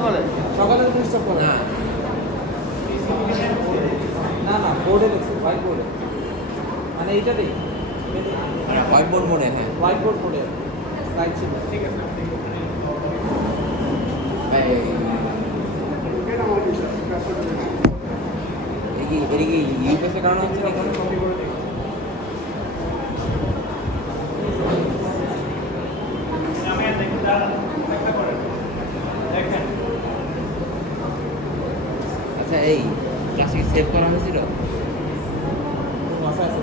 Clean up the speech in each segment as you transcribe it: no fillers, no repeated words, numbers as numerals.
সকালে? সকালে ডিস্টার্ব করে না না না বোর্ডে দেখছি হোয়াইট বোর্ডে মানে এইটাতেই হোয়াইট বোর্ড মোডে হ্যাঁ হোয়াইট বোর্ড বোর্ডে লাইট ছিল ঠিক আছে। এটা কি ইউপিএসের কারণে হচ্ছে না কোনো আমি আর দেখি দাঁড়ান, একটা করেন। দেখেন। আচ্ছা এই ক্লাসিক সেভ করা হয়েছিল মাসা আছে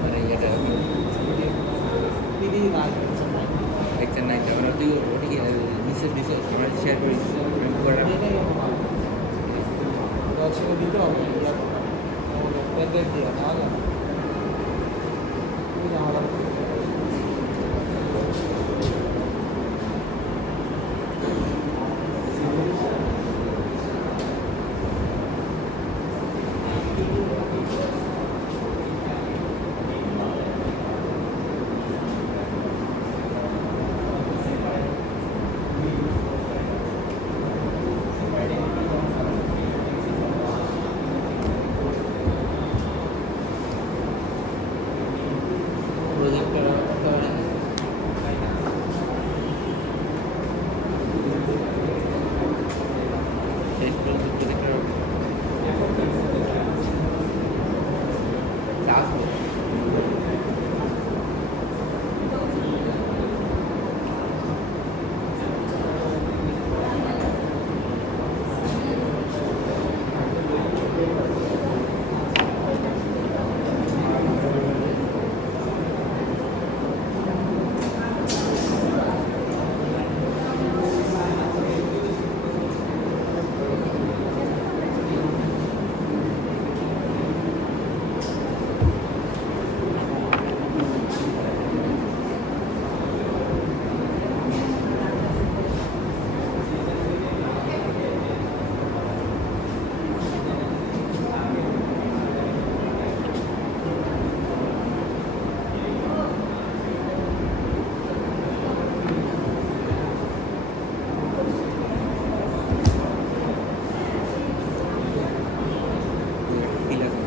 মানে এটা পিডি নাই দেখছেন না তখন তুই ওটা কি নিশ্চয় আমরা শেয়ার করি করে এটাই আমার ছিল দিতে হবে প্যাকেট দিয়ে তাহলে আমার প্রজেক্টর শেষ পর্যন্ত প্রজেক্টর আসবে ফিল আছে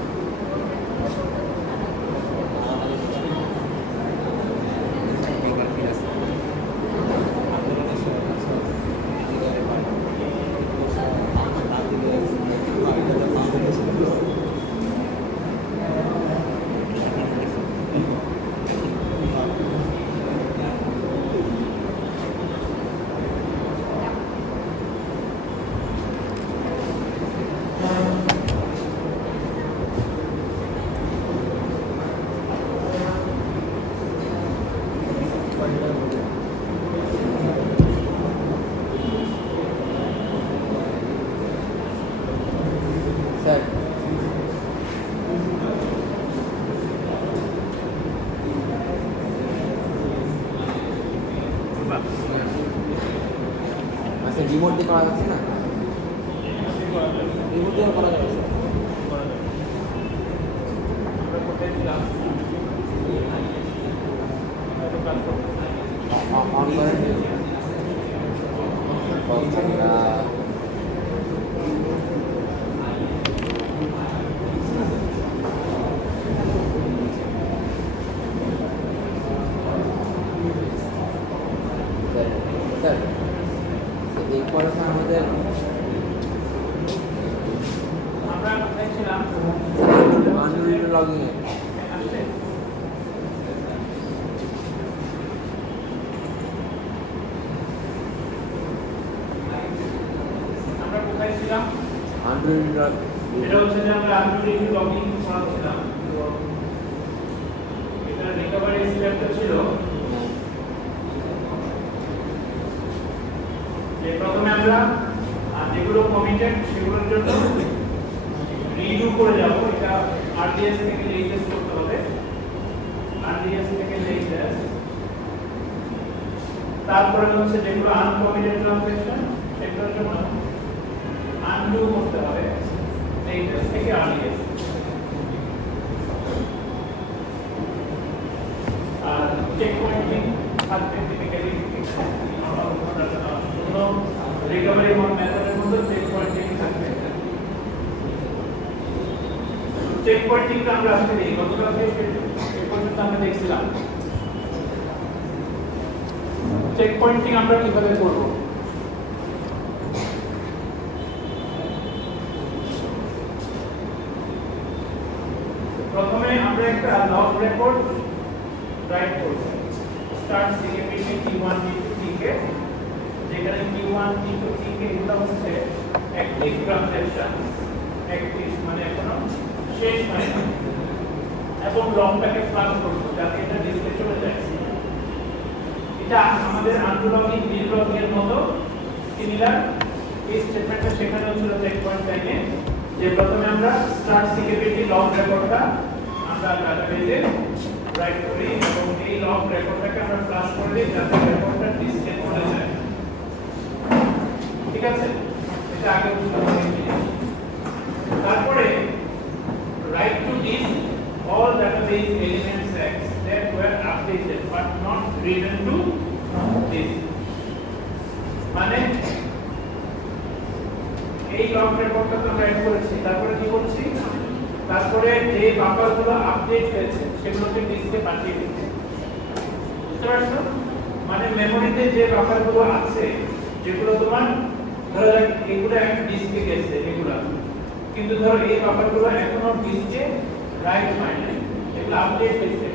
একবার ফিল আছে স্যার আচ্ছা রিমোট দিয়ে পাওয়া যাচ্ছে না রিমোট দিয়ে করা যাবে আমরা কোথায় ছিলাম? একটু কাজ করতে। অন করেন স্যার এরপরে আমাদের আমরা কোথায় ছিলাম? আনলিমিটেড লগইন আসছে? আমরা কোথায় ছিলাম? আনলিমিটেড এটা হচ্ছে যে আমরা আনলিমিটেড লগইন করাচ্ছিলাম। তো এটা রিকভারি স্টেপটা ছিল যে প্রথমে আমরা যেগুলো কমিটেড সেগুলোর জন্য রিডু করে যাব। এটা আরডিএস থেকে লেটেস করতে হবে, আরডিএস থেকে লেটেস। তারপরে হচ্ছে যেগুলো আনকমিটেড ট্রানজাকশন সেগুলোর জন্য আনডু করতে হবে লেটেস থেকে আরডিএস। আর চেক পয়েন্টিং থাকবে টিপিক্যালি অন্য রিকভারি মেথডের মধ্যে চেক পয়েন্টিং থাকবে। চেক পয়েন্টিংটা আমরা আজকে দেখি, গতকাল থেকে এই পর্যন্ত আমরা দেখছিলাম চেক পয়েন্টিং আমরা কিভাবে করব। প্রথমে আমরা একটা লগ রেকর্ড রাইট করব। Start CKPT T1 T2 Tk, যেখানে T1 T2 Tk এগুলো হচ্ছে অ্যাক্টিভ ট্রানজ্যাকশন, অ্যাক্টিভ মানে এখনো শেষ হয় না, এবং লংটাকে ফ্লাশ করব যাতে এটা ডিসপ্লে চলে যায়। এটা আমাদের আনলগিং ডিলগিং এর মতো সিমিলার। এই স্টেটমেন্টটা সেখানেও ছিল চেক পয়েন্ট টাইমে, যে প্রথমে আমরা স্টার্ট সিকেপিটি লগ রেকর্ডটা আমরা ডাটাবেজে রাইট করি এবং এই লগ রেকর্ডটাকে আমরা ফ্লাশ করে দিই যাতে রেকর্ডটা ডিসপ্লে চলে যায়। ঠিক আছে, এটা আগে বুঝতে হবে। তারপরে write to disk all database elements X that were updated but not written to disk, মানে এই লগ রেকর্ডটা তো রাইট করেছি, তারপরে কি করছি, তারপরে যে বাফারগুলো আপডেট হয়েছে সেগুলোকে ডিস্কে পাঠিয়ে দিচ্ছি। বুঝতে পারছো? মানে মেমোরিতে যে বাফারগুলো আছে যেগুলো তোমার ধরো এগুলো একটা ডিস্কে গেছে এগুলো, কিন্তু ধরো এই বাফারগুলো এখনো ডিস্কে রাইট হয় নাই, এগুলো আপডেট হয়েছে,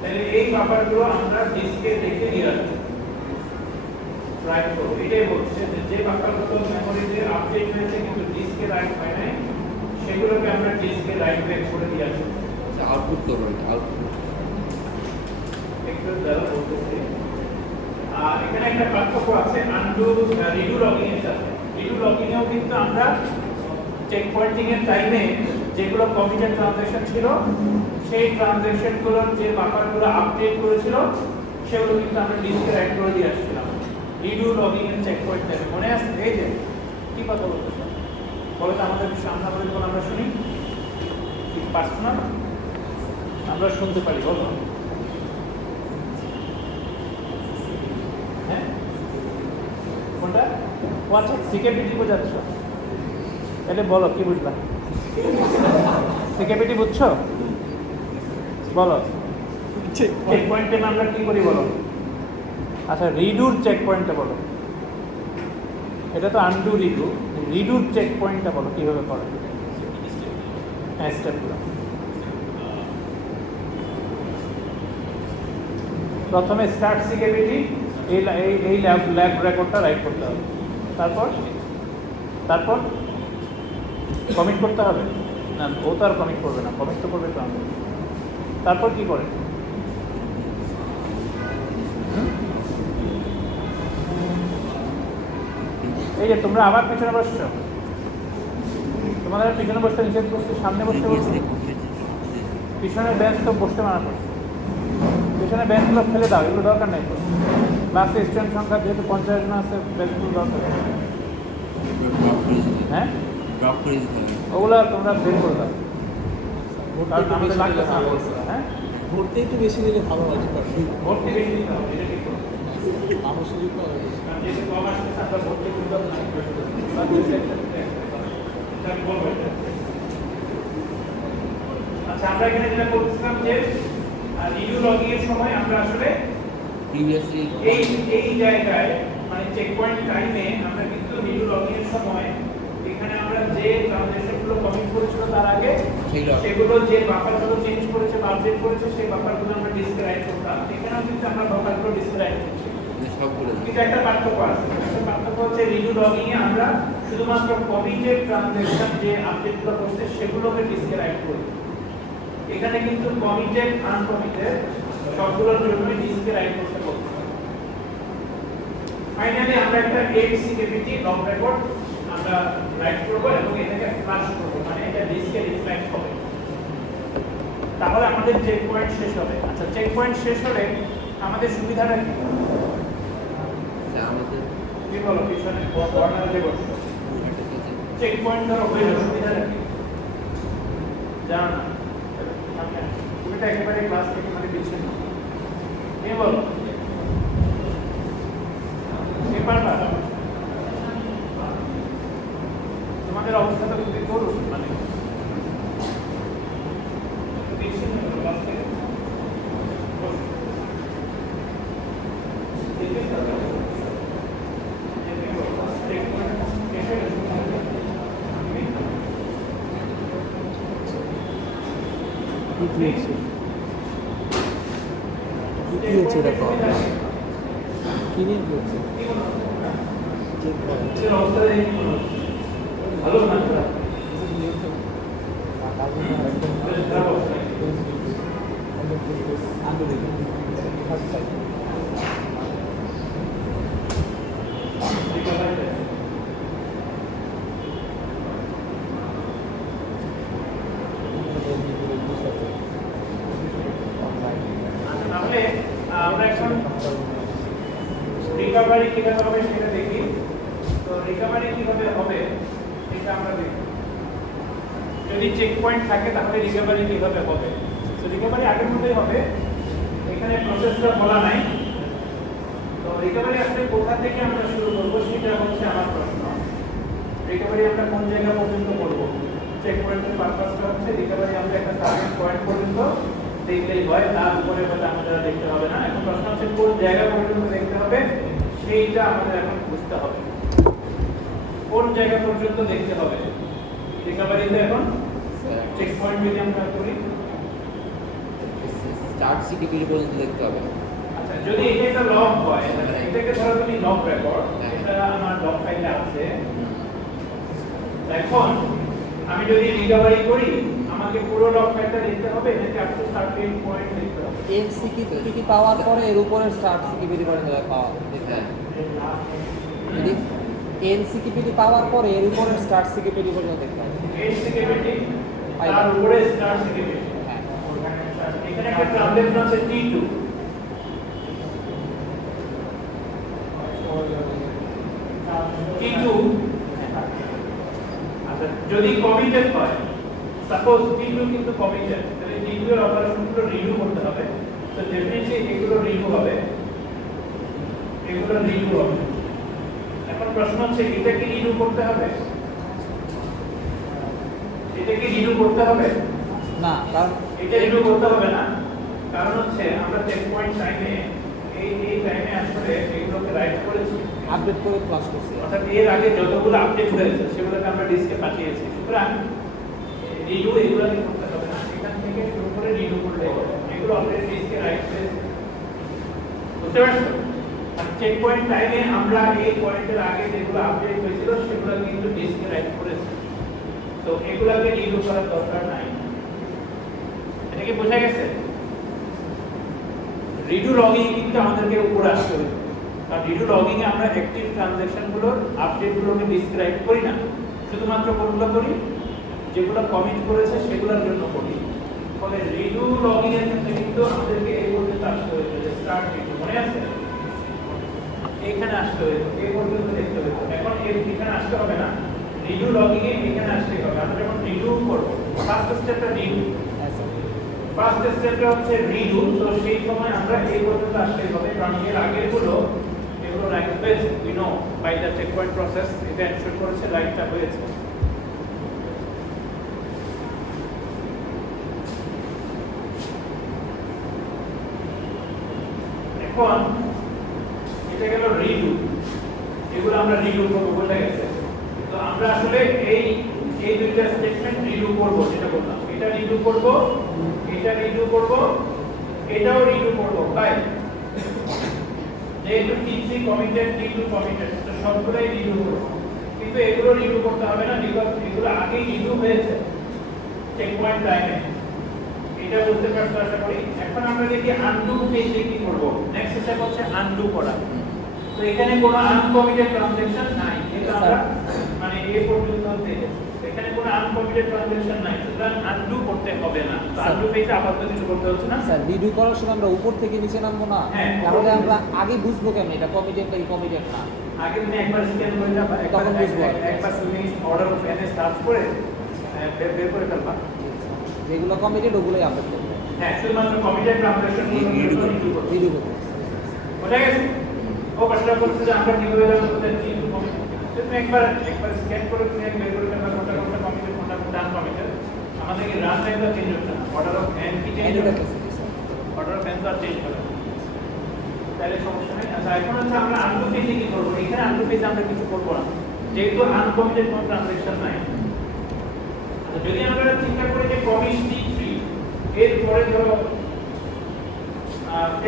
তাহলে এই বাফারগুলো আমরা ডিস্কে রেখে দিয়ে রাখবো, রাইট করব। এটাই বলছে যে বাফারগুলো মেমোরিতে আপডেট হয়েছে কিন্তু ডিস্কে রাইট হয় নাই সেগুলোকে আমরা ডিস্কে রাইট ব্যাক করে দিয়ে আসবো। আউটপুট করুন, আউটপুট একটু দ্বারা বলতেছি। আর এখানে একটা পার্থক্য আছে আনডু রিডু লগইং এর সাথে। রিডু লগইং এও কিন্তু আমরা চেক পয়েন্টিং এর টাইমে যেগুলো কমিটেড ট্রানজ্যাকশন ছিল সেই ট্রানজ্যাকশনগুলোর যে বাফারগুলো আপডেট করেছিল সেগুলো কিন্তু আমরা ডিস্কে রাইট করে দিয়ে আসছিলাম। রিডু লগইং এর চেক পয়েন্ট টাইমে মনে আছে? এই যে কি কথা বলতেছ বলে তো আমাদের সামনে আমাদের বল আমরা শুনি, কি পার্সোনাল আমরা শুনতে পারি, বলো। হ্যাঁ কোনটা? ও আচ্ছা, সিকেপিটি বোঝাচ্ছ, তাহলে বলো কি বুঝলা? সিকেপিটি বুঝছো? বলো চেক পয়েন্টে আমরা কি করি বলো? আচ্ছা, রিডুর চেক পয়েন্টটা বলো। এটা তো আনডু রিডু, রিডুর চেক পয়েন্টটা বলো কিভাবে করে? হ্যাঁ, স্টেপগুলো প্রথমে স্টার্ট সিকেপিটি এই ল্যাব রেকর্ডটা রাইট করতে হবে, তারপর কমিট করতে হবে না, ও তো আর কমিট করবে না, কমিট তো করবে তো আমি। তারপর কি করে? এই যে তোমরা আবার পিছনে বসছো, তোমাদের পিছনে বসতে নিষেধ করছে, সামনে বসতে বলছে। পিছনের বেঞ্চ তো বসতে মানা করছে, পিছনে বেঞ্চগুলো ফেলে দাও, এগুলো দরকার নেই। ক্লাসে স্টুডেন্ট সংখ্যা যেহেতু 50 জন আছে, বেঞ্চগুলো দরকার নেই। হ্যাঁ, ওগুলো তোমরা বের করে দাও, কারণ আমাদের লাগবে না। হ্যাঁ, ভর্তি একটু বেশি দিলে ভালো হয়। ভর্তি বেশি দিতে হবে, এটা ঠিক করো। আমার সুযোগ পাওয়া যাবে। কারণ যেহেতু কম আসছে আমরা ভর্তি করতে হবে না। আচ্ছা, আমরা এখানে যেটা বলছিলাম যে রিভিউ লগইং এর সময় আমরা আসলে প্রিভিয়াসলি এই জায়গায় মানে চেক পয়েন্ট টাইমে আমরা কিন্তু রিভিউ লগইং এর সময় এখানে আমরা যে ট্রানজ্যাকশনগুলো কমিট করেছিল তার আগে সেগুলো যে বাফারগুলো চেঞ্জ করেছে বা আপডেট করেছে সেই বাফারগুলো আমরা ডিসক্রাইব করতাম। এখানেও কিন্তু আমরা বাফারগুলো ডিসক্রাইব করছি, সবগুলো। কিন্তু একটা পার্থক্য আছে। একটা পার্থক্য হচ্ছে রিভিউ লগইং এ আমরা শুধুমাত্র কমিটেড ট্রানজ্যাকশন যে আপডেটগুলো করছে সেগুলোকে ডিসক্রাইব করি। এখানে কিন্তু কমিটেড আনকমিটেড সবগুলোর জন্যই ডিসক্রাইব করতে হবে। ফাইনালি আমরা একটা HCKPT লগ রেকর্ড আমরা রাইট করব এবং এটাকে ফ্লাশ করব, মানে এটা ডিস্কে রিফ্লেক্ট হবে। তাহলে আমাদের চেক পয়েন্ট শেষ হবে। আচ্ছা, চেক পয়েন্ট শেষ হলে আমাদের সুবিধাটা কি? আমাদের কি বলো, পিছনে কর্নারে বসো। চেক পয়েন্ট ধরো হইল, সুবিধাটা কি জানো না? তুমি তো একেবারে ক্লাস থেকে মানে পিছনে, কি বলো? পারবা? তোমাদের অবস্থাটা খুবই করুন, মানে একটু বেশি হয়ে গেল, বাস থেকে। দেখে ফেলো। কি হয়েছে? কি হয়েছে দেখো? কি নিয়ে হয়েছে? চেক করো। ভালো না? তাহলে আমরা এখন রিকভারি কিভাবে হবে সেটা দেখি। তো রিকভারি কিভাবে হবে এটা আমরা দেখি। যদি চেক পয়েন্ট থাকে তাহলে রিকভারি কিভাবে হবে? তো রিকভারি আগের মতোই হবে, এখানে প্রসেসটা বলা নাই। তো রিকভারি আসলে কোথা থেকে আমরা শুরু করব সেটা হচ্ছে আমার প্রশ্ন। রিকভারি আমরা কোন জায়গা পর্যন্ত করব? চেক পয়েন্টের পারপাসটা হচ্ছে রিকভারি আমরা একটা সার্ভিস পয়েন্ট পর্যন্ত দেখলেই হয়, তার উপরে বলে আমাদের দেখতে হবে না। এখন প্রশ্ন হচ্ছে কোন জায়গা পর্যন্ত দেখতে হবে সেইটা আমাদের এখন বুঝতে হবে। কোন জায়গা পর্যন্ত দেখতে হবে রিকভারিতে? এখন চেক পয়েন্ট যদি আমরা করি, স্টার্ট সিকিউরিটি পর্যন্ত দেখতে হবে। আচ্ছা যদি এটা একটা লগ হয়, এটাকে ধরো তুমি লগ রেকর্ড, এটা আমার লগ ফাইলে আছে। এখন আমি যদি রিকভারি করি আমাকে পুরো লগ ফাইলটা দেখতে হবে নাকি আপ টু সার্টেন পয়েন্ট দেখতে হবে? এর সিকিউরিটি পাওয়ার পরে এর উপরে স্টার্ট সিকিউরিটি পর্যন্ত পাওয়া দেখতে হবে। যদি এর সিকিউরিটি পাওয়ার পরে এর উপরে স্টার্ট সিকিউরিটি পর্যন্ত দেখতে হবে। এর সিকিউরিটি তার উপরে স্টার্ট সিকিউরিটি। হ্যাঁ, এখানে একটা ট্রানজেকশন আছে T2। T2 আচ্ছা যদি কমিটেড হয়, সাপোজ T2 কিন্তু কমিটেড, তাহলে T2 এর অপারেশনগুলো রিডু করতে হবে। তো ডেফিনেটলি এগুলো রিডু হবে, এগুলো রিডু হবে। এখন প্রশ্ন হচ্ছে এটা কি রিডু করতে হবে? এটা কি রিডু করতে হবে? না, কারণ এটা রিডু করতে হবে না। কারণ হচ্ছে আমরা চেক পয়েন্ট টাইমে এই টাইমে আসলে এগুলোকে রাইট করেছি, আপডেট করে ক্লাস করছি। অর্থাৎ এর আগে যতগুলো আপডেট হয়েছে সেগুলোকে আমরা ডিস্কে পাঠিয়েছি। সুতরাং রিডু এগুলোকে করতে হবে না, এখান থেকে শুরু করে রিডু করলে হবে। এগুলো অলরেডি ডিস্কে রাইট হয়েছে, বুঝতে পারছো? আর চেক পয়েন্ট টাইমে আমরা এই পয়েন্টের আগে যেগুলো আপডেট হয়েছিল সেগুলো কিন্তু ডিস্কে রাইট করেছি। তো এগুলোকে রিডু করার দরকার নাই। এটা কি বোঝা গেছে? রিডু লগিং কিন্তু আমাদেরকে উপরে আসতে হবে, কারণ রিডু লগিং এ আমরা অ্যাক্টিভ ট্রানজ্যাকশনগুলোর আপডেটগুলোকে ডিসক্রাইব করি না, শুধুমাত্র কোনগুলো করি যেগুলো কমিট করেছে সেগুলোর জন্য করি। ফলে রিডু লগিং এর ক্ষেত্রে কিন্তু আমাদেরকে এই পর্যন্ত আসতে হয়েছে, যে স্টার্ট রিডু মনে আছে, এখানে আসতে হয়েছে, এই পর্যন্ত দেখতে হবে। এখন এখানে আসতে হবে না, রিডু লগিং এ এখানে আসতে হবে। আমরা যখন রিডু করব, ফার্স্ট স্টেপটা রিডু, ফার্স্ট স্টেপটা হচ্ছে রিডু। তো সেই সময় আমরা এই পর্যন্ত আসতেই হবে, কারণ এর আগের গুলো এগুলো রাইট হয়েছে, we know by the checkpoint process এটা এনশিওর করেছে রাইটটা হয়েছে। এখন এটা গেল রিডু, এগুলো আমরা রিডু করব, বোঝা গেছে? তো আমরা আসলে এই দুইটা স্টেটমেন্ট রিডু করব, যেটা বললাম, এটা রিডু করব, এটা রিডু করব, এটাও রিডু করব। তাই যেহেতু T3 কমিটেড, T2 কমিটেড, তো সবগুলাই রিডু করব। কিন্তু এগুলো রিডু করতে হবে না, বিকজ এগুলো আগেই রিডু হয়েছে চেক পয়েন্ট টাইমে। এটা বুঝতে পারছো আশা করি। এখন আমরা দেখি আনডু পেজে কি করব। নেক্সট স্টেপ হচ্ছে আনডু করা। তো এখানে কোনো আনকমিটেড ট্রানজ্যাকশন নাই, এটা আমরা মানে এই পর্যন্ত দেখেছি, এখানে কোনো আনকমিটেড ট্রানজ্যাকশন নাই, সুতরাং আনডু করতে হবে না। তো আনডু পেজে আপাতত কিছু করতে হচ্ছে না। স্যার রিডু করার সময় আমরা উপর থেকে নিচে নামবো না, হ্যাঁ, তাহলে আমরা আগে বুঝবো কেমন এটা কমিটেড নাকি কমিটেড না? আগে তুমি একবার স্ক্যান করে যাবা, তখন বুঝবো। একবার তুমি অর্ডার অফ এনএস সার্চ করে বের করে ফেলবা। যেগুলো কমিটেড ওগুলোই আপডেট করবো। হ্যাঁ, শুধুমাত্র কমিটেড ট্রানজ্যাকশন রিডু করবো। বোঝা গেছে? ও প্রশ্ন করছে যে আমরা কিভাবে জানবো যে রিডু কমিটেড তুমি একবার স্ক্যান করে তুমি বের করে নেবে কোনটা কমিটেড কোনটা আনকমিটেড আমাদেরকে রান টাইমটা চেঞ্জ হচ্ছে না অর্ডার অফ এন কি চেঞ্জ হচ্ছে অর্ডার অফ এন তো চেঞ্জ হবে তাহলে সমস্যা নেই আচ্ছা এখন হচ্ছে আমরা আনডু ফেজে কি করব এখানে আনডু ফেজে আমরা কিছু করব না যেহেতু আনকমিটেড কোনো ট্রানজাকশন নাই আচ্ছা যদি আমরা চিন্তা করি যে কমিট T3 এর পরে ধরো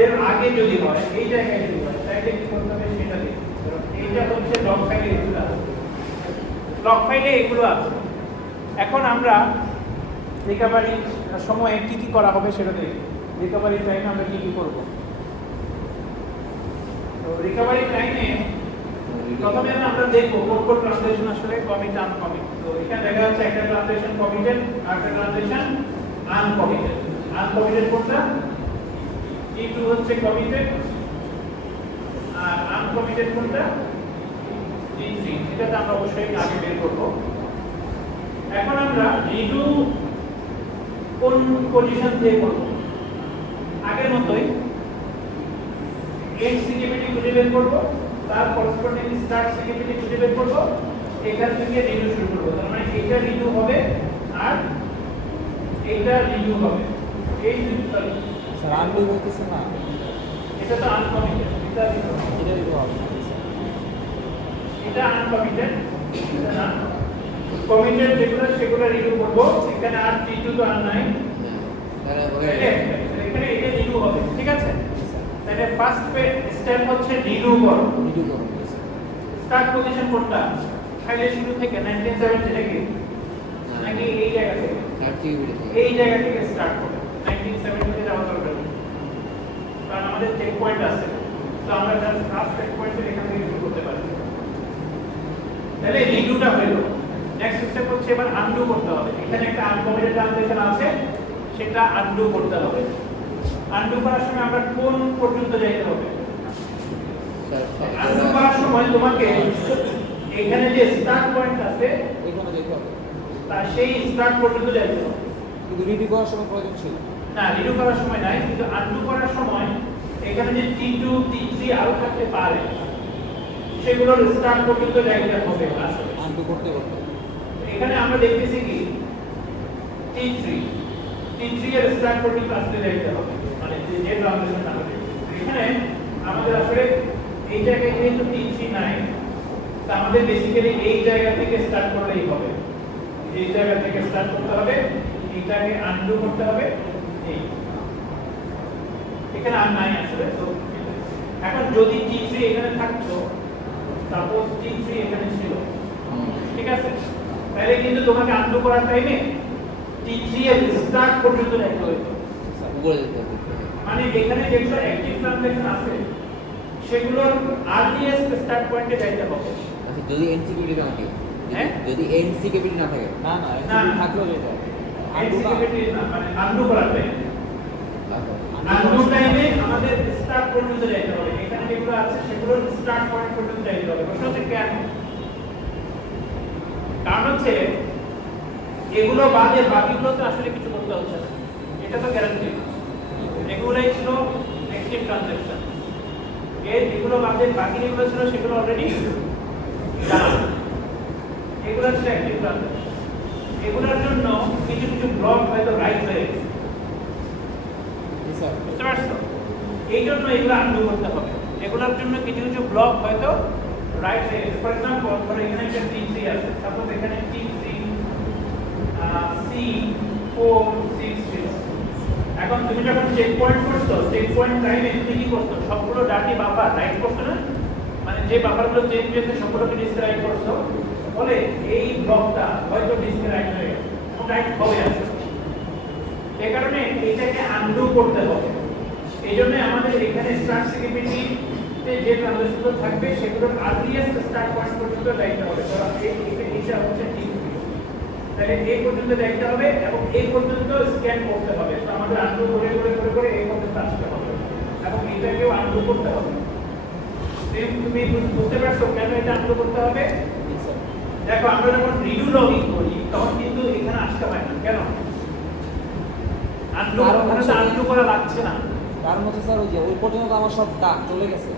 এর আগে যদি হয় এই জায়গায় যদি হয় তাহলে কি করতে হবে সেটা দেখি ধরো এইটা হচ্ছে লগ ফাইলে এগুলো আছে লগ ফাইলে এগুলো আছে এখন আমরা রিকভারি সময়ে কি কি করা হবে সেটা দেখি রিকভারি টাইমে আমরা কি কি করব তো রিকভারি টাইমে প্রথমে আমরা দেখব কোন ট্রানজাকশন আসলে কমিট আনকমিট তো এখানে দেখা যাচ্ছে একটা ট্রানজাকশন কমিটেড আর একটা ট্রানজাকশন আনকমিটেড আনকমিটেড কোনটা T2 হচ্ছে কমিটেড আর আনকমিটেড কোনটা T3 এটাতে আমরা অবশ্যই আগে বের করব এখন আমরা রিডু কোন পজিশন থেকে করব আগের মতই এন্ড সিকিউরিটি খুঁজে বের করব তার করেসপন্ডিং স্টার্ট সিকিউরিটি খুঁজে বের করব এখান থেকে রিডু শুরু করব তার মানে এটা রিডু হবে আর এটা রিডু হবে এই সরি স্যার আনডু বলতেছে না এটা তো আনকমিটেড এটা রিডু এটা রিডু হবে এটা আনকমিটেড এটা না কমিটেড যেগুলো সেগুলো রিডু করব এখানে আর T2 তো আর নাই এখানে এটা রিডু হবে ঠিক আছে তাহলে ফার্স্ট স্টেপ হচ্ছে রিডু করো রিডু করুন স্টার্ট পজিশন কোনটা ফাইলে শুরু থেকে 1970 থেকে নাকি এই জায়গা থেকে এই জায়গা থেকে স্টার্ট করো 1970 তে যাওয়া দরকার নেই কারণ আমাদের চেক পয়েন্ট আছে তো আমরা জাস্ট ফার্স্ট চেক পয়েন্টে এখান থেকে শুরু করতে পারি তাহলে রিডুটা হলো নেক্সট স্টেপ হচ্ছে এবার আনডু করতে হবে এখানে একটা আনকমিটেড ট্রানজাকশন আছে সেটা আনডু করতে হবে আনডু করার সময় আমরা কোন পর্যন্ত যাইতে হবে আনডু করার সময় তোমাকে এখানে যে স্টার্ট পয়েন্ট আছে এখানে যেতে হবে তা সেই স্টার্ট পর্যন্ত যাইতে হবে কিন্তু রিডু করার সময় প্রয়োজন ছিল না রিডু করার সময় নাই কিন্তু আনডু করার সময় এখানে যে T2 T3 আরো থাকতে পারে সেগুলোর স্টার্ট পর্যন্ত যাইতে হবে আসলে আনডু করতে করতে এখানে আমরা দেখতেছি কি T3 এর স্টার্ট পর্যন্ত আসতে যাইতে হবে মানে যে ট্রানজাকশন আমরা এখানে আমাদের আসলে এই জায়গায় যেহেতু T3 নাই তা আমাদের বেসিক্যালি এই জায়গা থেকে স্টার্ট করলেই হবে এই জায়গা থেকে স্টার্ট করতে হবে এটাকে আনডু করতে হবে এই এখানে আর নাই আসলে তো এখন যদি T3 এখানে থাকতো সাপোজ T3 এখানে ছিল ঠিক আছে তাহলে কিন্তু তোমাকে আনডু করার টাইমে T3 এর স্টার্ট পর্যন্ত যাইতে হবে মানে এখানে যেগুলো অ্যাক্টিভ ট্রানজাকশন আছে সেগুলোর আরডিএস স্টার্ট পয়েন্টে যাইতে হবে আচ্ছা যদি এনসিকিউরিটি না থাকে হ্যাঁ যদি এনসিকিউরিটি না থাকে না না না। থাকলেও যেতে হবে আনডু না এক্সিকিউটিভ না মানে আনডু করার টাইমে আচ্ছা আনডু টাইমে আমাদের স্টার্ট পর্যন্ত যাইতে হবে এখানে যেগুলো আছে সেগুলোর স্টার্ট পয়েন্ট পর্যন্ত যাইতে হবে প্রশ্ন হচ্ছে কেন কারণ হচ্ছে এগুলো বাদে বাকিগুলো তো আসলে কিছু করতে হচ্ছে না এটা তো গ্যারান্টি এগুলোই ছিল অ্যাক্টিভ ট্রানজাকশন এগুলো বাদে বাকি যেগুলো ছিল সেগুলো অলরেডি ডান এগুলো হচ্ছে অ্যাক্টিভ ট্রানজাকশন এগুলোর জন্য কিছু কিছু ব্লক হয়তো রাইট হয়ে গেছে জি স্যার বুঝতে পারছো এই জন্য এগুলো আনডু করতে হবে এগুলোর জন্য কিছু কিছু ব্লক হয়তো রাইট হয়ে গেছে ফর এক্সাম্পল ধরো এখানে একটা T3 আছে সাপোজ এখানে T3 C4 6 ছিল এখন তুমি যখন চেক পয়েন্ট করছো চেক পয়েন্ট টাইমে তুমি কি করছো সবগুলো ডাটি বাফার রাইট করছো না মানে যে বাফারগুলো চেঞ্জ হয়েছে সবগুলোকে ডিসক্রাইব করছো বলে এই ব্লকটা হয়তো ডিসক্রাইব হয়ে গেছে রাইট হবে আসলে এই কারণে এটাকে আনডু করতে হবে এই জন্য আমাদের এখানে স্টার্ট সিকিউরিটি যে ট্রানজাকশনগুলো থাকবে সেগুলোর আর্লিয়েস্ট স্টার্ট পয়েন্ট পর্যন্ত যাইতে হবে তো এইটা হচ্ছে ঠিক তাহলে এই পর্যন্ত যাইতে হবে এবং এই পর্যন্ত স্ক্যান করতে হবে তো আমাদের আনডু করে করে করে করে এই পর্যন্ত আসতে হবে এবং এটাকেও আনডু করতে হবে তুমি বুঝতে পারছো কেন এটা আনডু করতে হবে জি স্যার দেখো আমরা যখন রিডু লগইন করি তখন কিন্তু এখানে আসতে হয় না কেন আনডু কারণ ওখানে তো হচ্ছে- আনডু করা লাগছে না কারণ হচ্ছে স্যার ওই যে ওই পর্যন্ত তো আমার সব ডাক চলে গেছে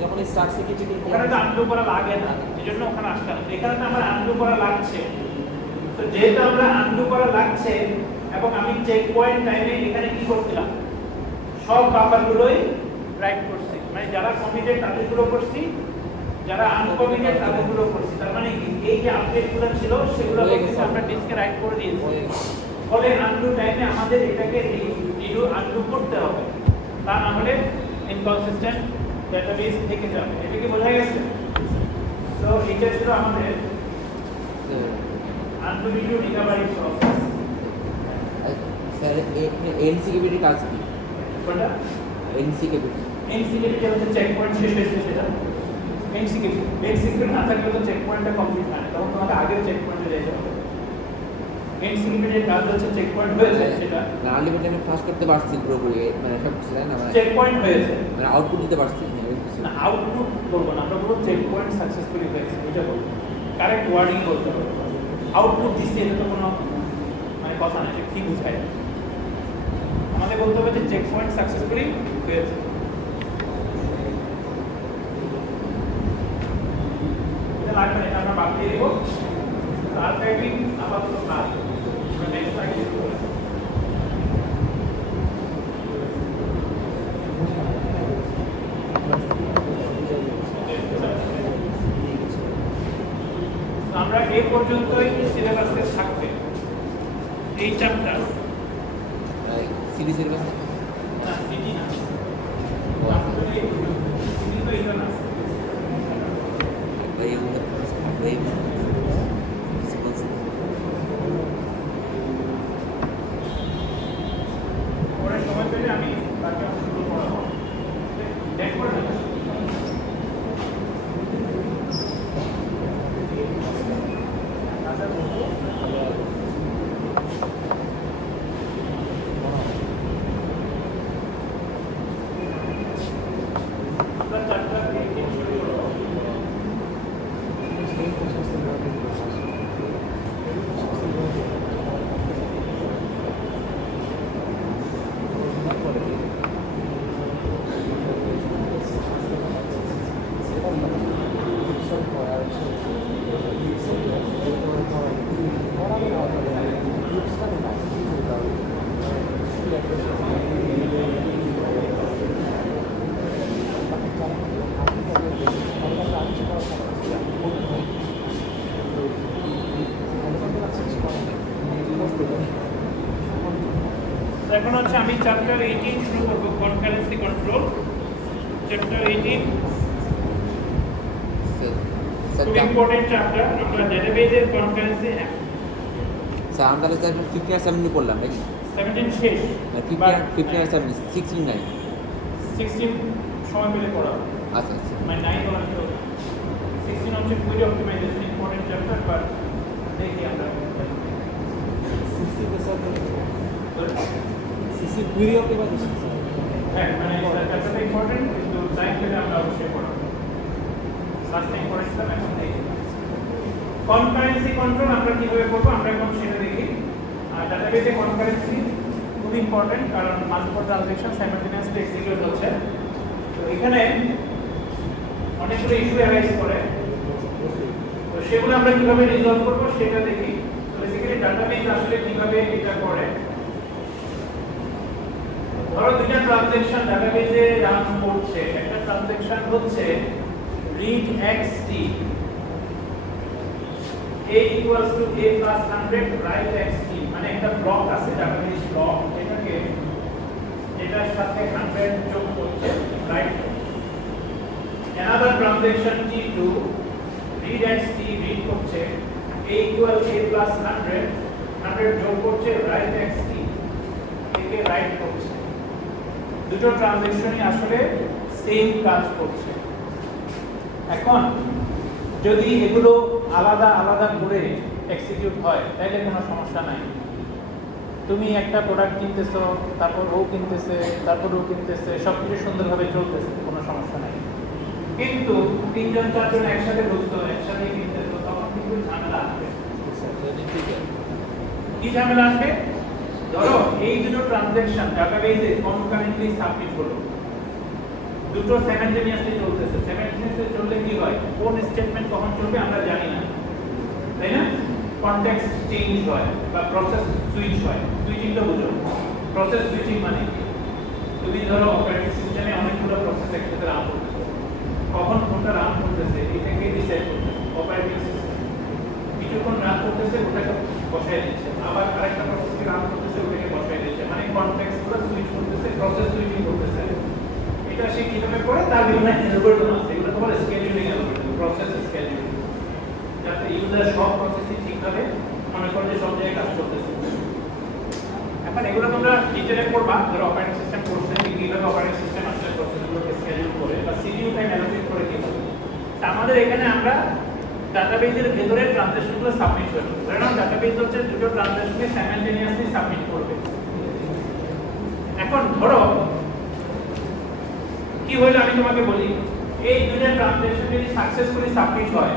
যখন স্টার্ট সিকিউরিটি ওখানে তো আনডু করা লাগে না, এই জন্য ওখানে আসতে হবে। এখানে তো আমার আনডু করা লাগছে, তো যেহেতু আমরা আনডু করা লাগছে এবং আমি চেক পয়েন্ট টাইমে এখানে কি করছিলাম, সব বাফারগুলোই রাইট করছি, মানে যারা কমিটেড তাদেরগুলো করছি, যারা আনকমিটেড তাদেরগুলো করছি। তার মানে কি এই যে আপডেটগুলো ছিল সেগুলো আমরা ডিস্কে রাইট করে দিয়েছি। ফলে আনডু টাইমে আমাদের এটাকে রিডু আনডু করতে হবে, তা না হলে ইনকনসিস্টেন্ট ডেটাবেস থেকে যাবে। এটা কি বোঝা গেছে? তো এটা ছিল আমাদের undo redo recovery process. Sir এনসিকিউরিটির কাজ কি? কোনটা? এনসিকিউরিটি এনসিকিউরিটি হচ্ছে চেক পয়েন্ট শেষ হয়েছে সেটা এনসিকিউরিটি না থাকলে তো চেক পয়েন্টটা কমপ্লিট হয় না, তখন তোমাকে আগের চেক পয়েন্টে যেতে হবে। এনসিকিউরিটির কাজ হচ্ছে চেক পয়েন্ট হয়েছে সেটা আনলিমিটেড পাস করতে পারছি পুরোপুরি, মানে সব কিছু তাই না, মানে চেক পয়েন্ট হয়েছে মানে আউটপুট দিতে পারছি এরকম কিছু। না, আউটপুট বলবো না, আমরা বলবো চেক পয়েন্ট সাকসেসফুলি হয়েছে, এটা বলবো। কারেক্ট ওয়ার্ডিং বলতে হবে। আউটপুট দিচ্ছে এটা তো কোনো মানে কথা না, এটা কি বোঝায়? আমাদের বলতে হবে যে চেক পয়েন্ট সাকসেসফুলি হয়েছে। এটা লাগবে না, এটা আমরা বাদ দিয়ে দেবো। আর্কাইভিং আপাতত বাদ, আমরা নেক্সট স্লাইডে শুরু করি। আমরা এই পর্যন্তই সিলেবাসে থাকবে এই চ্যাপ্টার। সিরিজের কাছে না সিটি না, সিটি তো এটা না। পরে সময় পেলে আমি বাকি অংশগুলো পড়াবো, দেখবো না। এখন হচ্ছে আমি চ্যাপ্টার 18 শুরু করব, কনকারেন্সি কন্ট্রোল। চ্যাপ্টার 18 খুব ইম্পর্টেন্ট চ্যাপ্টার। আমরা ডেটাবেজের কনকারেন্সি স্যার আমরা তাহলে স্যার 15 আর 17 পড়লাম নাকি? 17 শেষ, 15 আর 17 16 নাই। 16 সময় পেলে পড়াবো। আচ্ছা আচ্ছা মানে 9 বলা তো 16 হচ্ছে query optimisation, important chapter. But দেখি আমরা সিসি কে sir CC query optimisation sir. হ্যাঁ, মানে চ্যাপ্টারটা ইম্পর্টেন্ট, কিন্তু টাইম পেলে আমরা অবশ্যই পড়াবো। লাস্ট টাইম পড়েছিলাম, এখন দেখি কনকারেন্সি কন্ট্রোল আমরা কিভাবে করব, আমরা এখন সেটা দেখি। আর ডাটাবেজে কনকারেন্সি খুব ইম্পর্টেন্ট, কারণ মাল্টিপল ট্রানজাকশন সাইমালটেনিয়াসলি এক্সিকিউট হচ্ছে। তো এখানে অনেকগুলো ইস্যু অ্যারাইজ করে, তো সেগুলো আমরা কিভাবে রিজলভ করব সেটা দেখি। তো বেসিক্যালি ডাটাবেজ আসলে কিভাবে এটা করে, ধরো দুইটা ট্রানজাকশন ডাটাবেজে রান করছে। একটা ট্রানজাকশন হচ্ছে read xt a equals to a plus 100 write xt, মানে একটা ব্লক আছে ডাটাবেজ ব্লক, এটাকে এটার সাথে 100 যোগ করছে রাইট করছে। another transaction t2 read xt read করছে a equal a plus 100 যোগ করছে write xt, একে রাইট করছে। দুটো ট্রানজাকশনই আসলে সেম কাজ করছে। এখন যদি এগুলো আলাদা আলাদা করে এক্সিকিউট হয় তাহলে কোনো সমস্যা নাই। তুমি একটা প্রোডাক্ট কিনতেছো, তারপর ও কিনতেছে, তারপর ও কিনতেছে, সব কিছু সুন্দরভাবে চলতেছে, কোনো সমস্যা নাই। কিন্তু তিনজন চারজন একসাথে ঢুকতো, একসাথে কিনতেছো, তখন কিন্তু ঝামেলা আসবে। কি ঝামেলা আসবে? ধরো এই দুটো ট্রানজাকশন ডাটাবেজে কনকারেন্টলি সাবমিট হলো, দুটো সাইমালটেনিয়াসলি চলতেছে। সাইমালটেনিয়াসলি চললে কি হয়, কোন স্টেটমেন্ট কখন চলবে আমরা জানি না, তাই না? কনটেক্সট চেঞ্জ হয় বা প্রসেস সুইচ হয়। সুইচিংটা বুঝো, প্রসেস সুইচিং মানে কি? তুমি ধরো অপারেটিং সিস্টেমে অনেকগুলো প্রসেস একসাথে রান করতেছে, কখন কোনটা রান করতেছে এটাকে ডিসাইড করতেছে অপারেটিং সিস্টেম। কিছুক্ষণ রান করতেছে ওটাকে বসায় দিচ্ছে, আবার আরেকটা প্রসেসকে রান করতেছে ওটাকে বসায় দিচ্ছে, মানে কনটেক্সটগুলো সুইচ করতেছে, প্রসেস সুইচিং করতেছে। এটা সে কিভাবে করে তার বিভিন্ন অ্যালগরিদম আছে, এগুলো বলে স্কেডিউলিং অ্যালগরিদম, প্রসেস স্কেডিউলিং, যাতে ইউজার সব প্রসেসই ঠিকভাবে মনে করে যে সব জায়গায় কাজ করতেছে। এখন এগুলো তোমরা ডিটেইলে পড়বা, ধরো অপারেটিং সিস্টেম করছে কিভাবে অপারেটিং সিস্টেম আসলে প্রসেসগুলোকে স্কেডিউল করে বা সিপিইউ টাইম অ্যালোকেট করে কিভাবে। তা আমাদের এখানে আমরা ডাটাবেজের ভেতরে ট্রানজাকশনগুলো সাবমিট করব। ধরে নাও ডাটাবেজ হচ্ছে দুটো ট্রানজাকশনকে সাইমালটেনিয়াসলি সাবমিট করবে। এখন ধরো কি হলো আমি তোমাকে বলি, এই দুটো ট্রানজাকশন যদি সাকসেসফুলি সাবমিট হয়,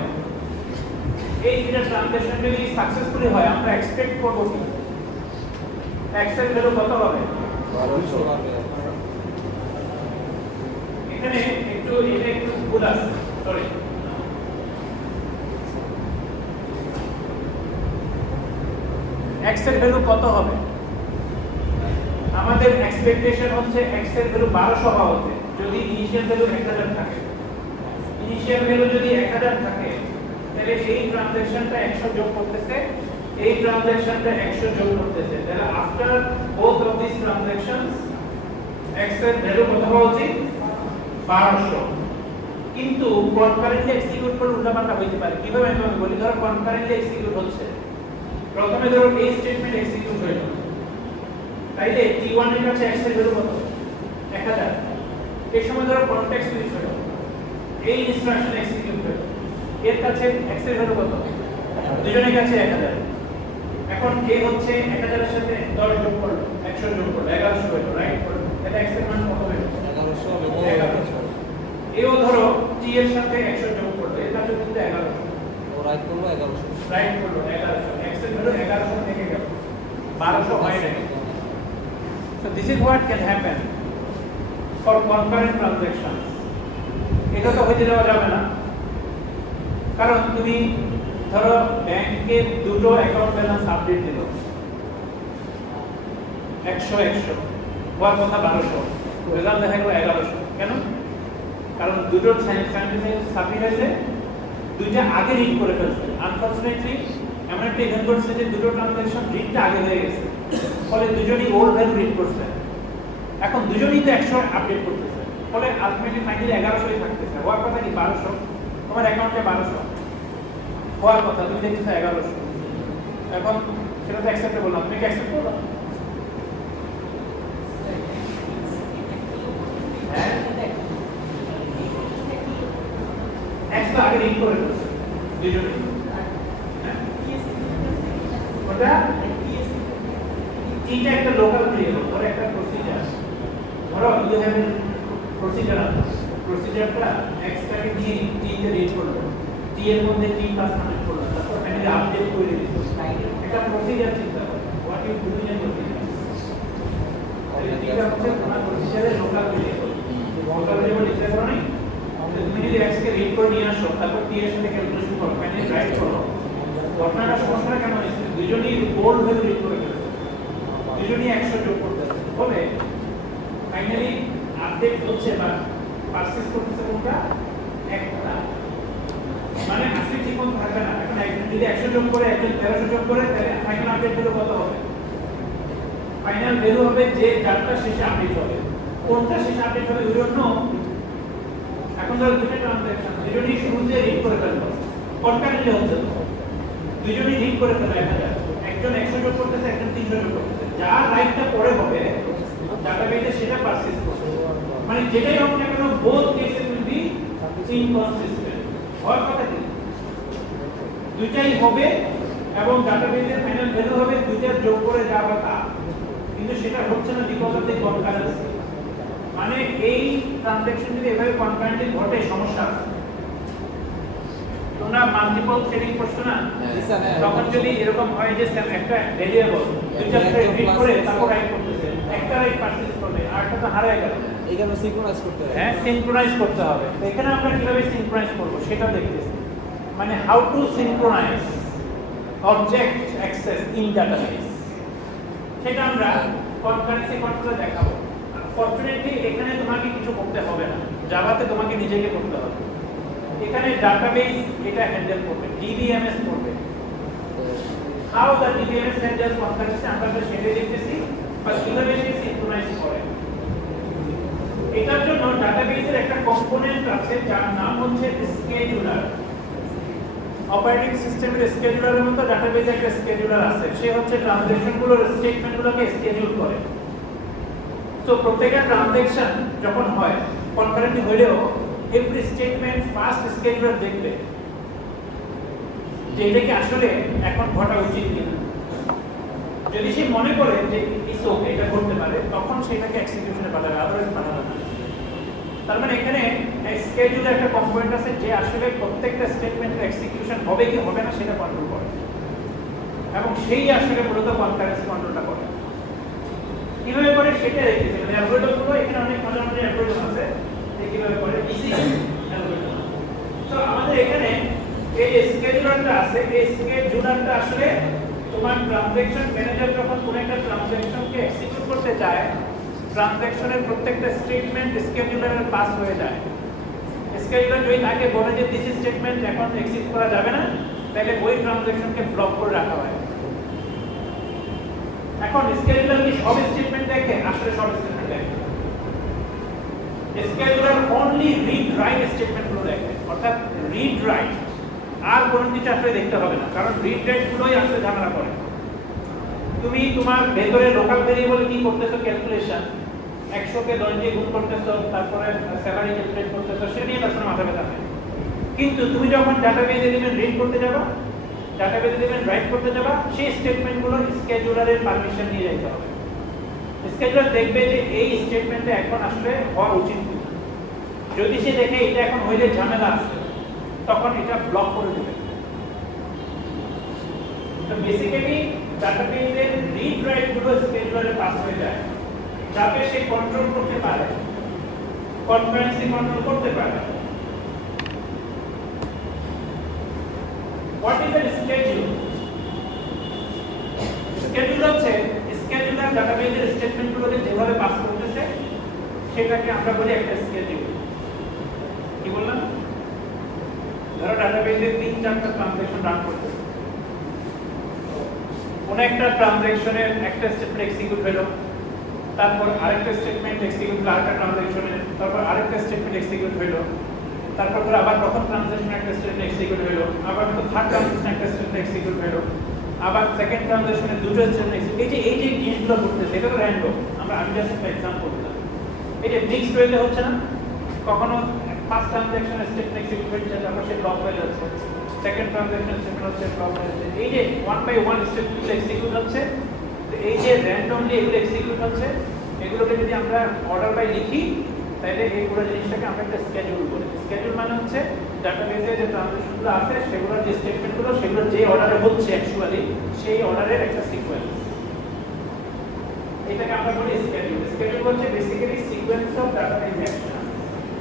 এই দুটো ট্রানজাকশন যদি সাকসেসফুলি হয়, আমরা এক্সপেক্ট করব কি x এর ভ্যালু কত হবে? 1200 হবে। এখানে এটা একটু ভুল আছে, সরি। x এর ভ্যালু কত হবে? আমাদের এক্সপেকটেশন হচ্ছে x এর ভ্যালু 1200 হওয়া উচিত যদি ইনিশিয়াল ভ্যালু 1000 থাকে। ইনিশিয়াল ভ্যালু যদি 1000 থাকে তাহলে এই ট্রানজাকশনটা 100 যোগ করতেছে, এই ট্রানজাকশনটা 100 যোগ করতেছে, তাহলে after both of these transactions x এর ভ্যালু কত হওয়া উচিত? 1200। কিন্তু কনকারেন্টলি এক্সিকিউট করলে উল্টাপাল্টা হইতে পারে। কিভাবে আমি তোমাকে বলি, ধরো কনকারেন্টলি এক্সিকিউট হচ্ছে, প্রথমে ধরো এই স্টেটমেন্ট এক্সিকিউট হলো, তাইলে t1 এর কাছে x এর ভ্যালু কত? 1000। এই সময় ধরো কনটেক্সট সুইচ হলো, এই ইনস্ট্রাকশন এক্সিকিউট হলো, এর কাছে x এর ভ্যালু কত? দুজনের কাছে 1000। এখন a হচ্ছে 1000 এর সাথে 10 যোগ করলো, 100 যোগ করলো, 1100 হলো, রাইট করলো, এটা x এর মান কত হলো? 1100 হবে। 1100। এও ধরো t এর সাথে 100 যোগ করলো, এর কাছে কিন্তু 1100, ও রাইট করলো 1100। রাইট করলো 1100, x এর ভ্যালু 1100 থেকে গেল, 1200 হয় নাই। So this is what can happen for concurrent transactions. এটা তো হইতে দেওয়া যাবে না, কারণ তুমি ধরো ব্যাংকের দুটো অ্যাকাউন্ট ব্যালেন্স আপডেট দিল, 100 হওয়ার কথা 1200, রেজাল্ট দেখা গেল 1100। কেন? কারণ দুটো সাবমিট হয়েছে, দুইটা আগে রিড করে ফেলছে। আনফরচুনেটলি এমন একটা ইভেন্ট ঘটছে যে দুটো ট্রানজাকশন রিডটা আগে হয়ে গেছে, ফলে দুজনই ওল্ড ভ্যালু রিড করছে। এখন দুজনই তো 100 আপডেট করতেছে, ফলে আলটিমেটলি ফাইনালি 1100ই থাকতেছে। হওয়ার কথা কি 1200, তোমার অ্যাকাউন্টে 1200 হওয়ার কথা, তুমি দেখতেছো 1100। এখন সেটা তো অ্যাকসেপ্টেবল না, তুমি কি অ্যাকসেপ্ট করবে? হ্যাঁ, একটা আগে রিড করে ফেলছে দুজনই। ওটা এটা একটা লোকাল ভেরিয়েবল, ধরো একটা প্রসিজার, ধরো ইউ হ্যাভ এ প্রসিজার আছে, প্রসিজারটা x টাকে t তে রিড করলো, t এর মধ্যে t প্লাস কানেক্ট করলো, তারপর ফাইনালি আপডেট করে দিল। এটা প্রসিজার চিন্তা করো, what you do in procedure. এটা হচ্ছে তোমার প্রসিজারের লোকাল ভেরিয়েবল। লোকাল ভেরিয়েবল লিখতে পারো না, তুমি যদি x কে রিড করে নিয়ে আসো, তারপর t এর সাথে ক্যালকুলেশন করো, ফাইনালি রাইট করো, ঘটনাটা সমস্যাটা কেন হয়েছে? দুজনই ওল্ড ভ্যালু রিড করে ফেলেছে, দুজনই 100 যোগ করতেছে, ফলে ফাইনালি আপডেট হচ্ছে বা পারচেজ করতেছে কোনটা? একটা, মানে আসলে ঠিক মতো থাকবে না। এখন একজন যদি 100 যোগ করে, একজন 1300 যোগ করে, তাহলে ফাইনাল আপডেট ভ্যালু কত হবে? ফাইনাল ভ্যালু হবে যে যারটা শেষে আপডেট হবে। কোনটা শেষে আপডেট হবে উই ডোন্ট নো। এখন ধরো দুটো ট্রানজাকশন, দুজনই শুরুতে রিড করে ফেললো, কনকারেন্টলি হচ্ছে, দুজনই রিড করে ফেললো 1000, একজন 100 যোগ করতেছে, একজন 300 যোগ করতেছে, যার রাইটটা পরে হবে ডাটাবেজে সেটা পারচেজ করবে, মানে যেটাই হোক না কেন both cases will be inconsistent. হওয়ার কথা কি দুইটাই হবে এবং ডাটাবেজের ফাইনাল ভ্যালু হবে দুইটার যোগ করে যা হবে তা, কিন্তু সেটা হচ্ছে না বিকজ অফ দ্য কনকারেন্সি। মানে এই ট্রানজাকশন যদি এভাবে কনকারেন্টলি ঘটে সমস্যা আছে। তোমরা মাল্টিপল থ্রেডিং করছো না, তখন যদি এরকম হয় যে একটা ভেরিয়েবল দুইটা থ্রেড রিড করে তারপর রাইট করতেছে, একটা রাইট পারচেজ করবে আর ভাগটা তো হারিয়ে গেল। এইখানে সিনক্রোনাইজ করতে হবে। হ্যাঁ, সিনক্রোনাইজ করতে হবে। তো এখানে আমরা কিভাবে সিনক্রোনাইজ করব সেটা দেখতেছি। মানে how to synchronise object access in database, সেটা আমরা কনকারেন্সি কন্ট্রোলে দেখাবো। ফরচুনেটলি এখানে তোমাকে কিছু করতে হবে না, জাভাতে তোমাকে নিজেকে করতে হবে। এখানে ডাটাবেস এটা হ্যান্ডেল করবে, ডিবিএমএস করবে। How the DBMS handles concurrency আমরা তো সেটাই দেখতেছি, বা কিভাবে সে সিনক্রোনাইজ করে। এটার জন্য ডাটাবেসের একটা কম্পোনেন্ট আছে যার নাম হচ্ছে স্কেডিউলার। অপারেটিং সিস্টেমের স্কেডিউলারের মতো ডাটাবেসে একটা স্কেডিউলার আছে, সে হচ্ছে ট্রানজ্যাকশনগুলোর স্টেটমেন্টগুলোকে স্কেডিউল করে। সো প্রত্যেকটা ট্রানজ্যাকশন যখন হয় কনকারেন্টলি হলেও এভরি স্টেটমেন্ট ফার্স্ট স্কেডিউলার দেখবে যে এটা কি আসলে এখন ঘটা উচিত কিনা। যদি সে মনে করে যে ইটস ওকে, এটা করতে পারে, তখন সেটাকে এক্সিকিউশনে পাঠাবে, আদারওয়াইজ পাঠাবে না। তার মানে এখানে স্কেডিউলের একটা কম্পোনেন্ট আছে যে আসলে প্রত্যেকটা স্টেটমেন্টের এক্সিকিউশন হবে কি হবে না সেটা কন্ট্রোল করে, এবং সেই আসলে মূলত কনকারেন্সি কন্ট্রোলটা করে। কিভাবে করে সেটা রেখেছে, মানে অ্যালগরিদমগুলো এখানে অনেক মজার মজার অ্যালগরিদম আছে যে কিভাবে করে ইজি অ্যালগরিদম। তো আমাদের এখানে এই স্কেডিউলারটা আছে, এই স্কেডিউলারটা আসলে তোমার ট্রানজ্যাকশন ম্যানেজার যখন কোনো একটা ট্রানজ্যাকশনকে এক্সিকিউট করতে চায়, ট্রানজ্যাকশনের প্রত্যেকটা স্টেটমেন্ট স্কেডিউলারে পাস হয়ে যায়। স্কেডিউলার যদি তাকে বলে যে দিস স্টেটমেন্ট এখন এক্সিকিউট করা যাবে না, তাহলে ওই ট্রানজ্যাকশনকে ব্লক করে রাখা হয়। এখন স্কেডিউলার কি সব স্টেটমেন্ট দেখে? আসলে সব স্টেটমেন্ট দেখে। স্কেডিউলার অনলি রিড রাইট স্টেটমেন্টগুলো দেখে, অর্থাৎ রিড রাইট, আর কোনো কিছু আসলে দেখতে হবে না, কারণ রিড রাইট গুলোই আসলে ঝামেলা করে। তুমি তোমার ভেতরে লোকাল ভেরিয়েবল কি করতেছো, ক্যালকুলেশন 100 কে 10 দিয়ে গুণ করতেছো, তারপরে স্যালারি ক্যালকুলেট করতেছো, সেটা নিয়ে আসলে মাথা ব্যথা নেই। কিন্তু তুমি যখন ডাটাবেজ এলিমেন্ট রিড করতে যাবা, ডাটাবেজ এলিমেন্ট রাইট করতে যাবা, সেই স্টেটমেন্টগুলো স্কেডিউলারের পারমিশন নিয়ে যেতে হবে। স্কেডিউলার দেখবে যে এই স্টেটমেন্টে এখন আসলে হওয়া উচিত কিনা। যদি সে দেখে এটা এখন হইলে ঝামেলা আছে, তখন এটা ব্লক করে দেবে। তো বেসিক্যালি ডাটাবেজের রিড রাইট গুলো স্কেডিউলারে পাস হয়ে যায়, যাতে সে কন্ট্রোল করতে পারে, কনকারেন্সি কন্ট্রোল করতে পারে। What is a schedule? Schedule হচ্ছে স্কেডিউলার ডাটাবেজের স্টেটমেন্টগুলোকে যেভাবে পাস করতেছে সেটাকে আমরা বলি একটা স্কেডিউল। কি বললাম? ধরো ডাটাবেজে 3-4টা ট্রানজ্যাকশন রান করতেছে, কোন একটা ট্রানজ্যাকশনের একটা স্টেটমেন্ট এক্সিকিউট হলো, তারপর আরেকটা স্টেটমেন্ট এক্সিকিউট হলো আরেকটা ট্রানজ্যাকশনে, তারপর আরেকটা স্টেটমেন্ট এক্সিকিউট হলো, তারপর ধরো আবার প্রথম ট্রানজ্যাকশন একটা স্টেটমেন্ট এক্সিকিউট হলো, আবার তো থার্ড ট্রানজ্যাকশন একটা স্টেটমেন্ট এক্সিকিউট হলো, আবার সেকেন্ড ট্রানজ্যাকশনে দুটো স্টেটমেন্ট এক্সিকিউট। এই যে জিনিসগুলো করতেছে এটা তো র্যান্ডম, আমি জাস্ট একটা एग्जांपल দিলাম। এই যে মিক্সড ওয়েতে হচ্ছে না, কখনো ফার্স্ট ট্রানজ্যাকশন স্টেটমেন্ট এক্সিকিউট হচ্ছে, তারপর সে ব্লক হয়ে যাচ্ছে, সেকেন্ড ট্রানজ্যাকশন স্টেটমেন্ট হচ্ছে, ব্লক হয়ে যাচ্ছে। এই যে one by one statement execute হচ্ছে, তো এই যে র্যান্ডমলি এগুলো এক্সিকিউট হচ্ছে, এগুলোকে যদি আমরা অর্ডার বাই লিখি, তাহলে এই পুরো জিনিসটাকে আমরা একটা স্কেডিউল বলি। স্কেডিউল মানে হচ্ছে ডাটাবেজে যে ট্রানজ্যাকশনগুলো আছে সেগুলোর যে স্টেটমেন্টগুলো সেগুলো যে অর্ডারে হচ্ছে অ্যাকচুয়ালি সেই অর্ডারের একটা সিকোয়েন্স, এটাকে আমরা বলি স্কেডিউল। স্কেডিউল হচ্ছে basically sequence of database action,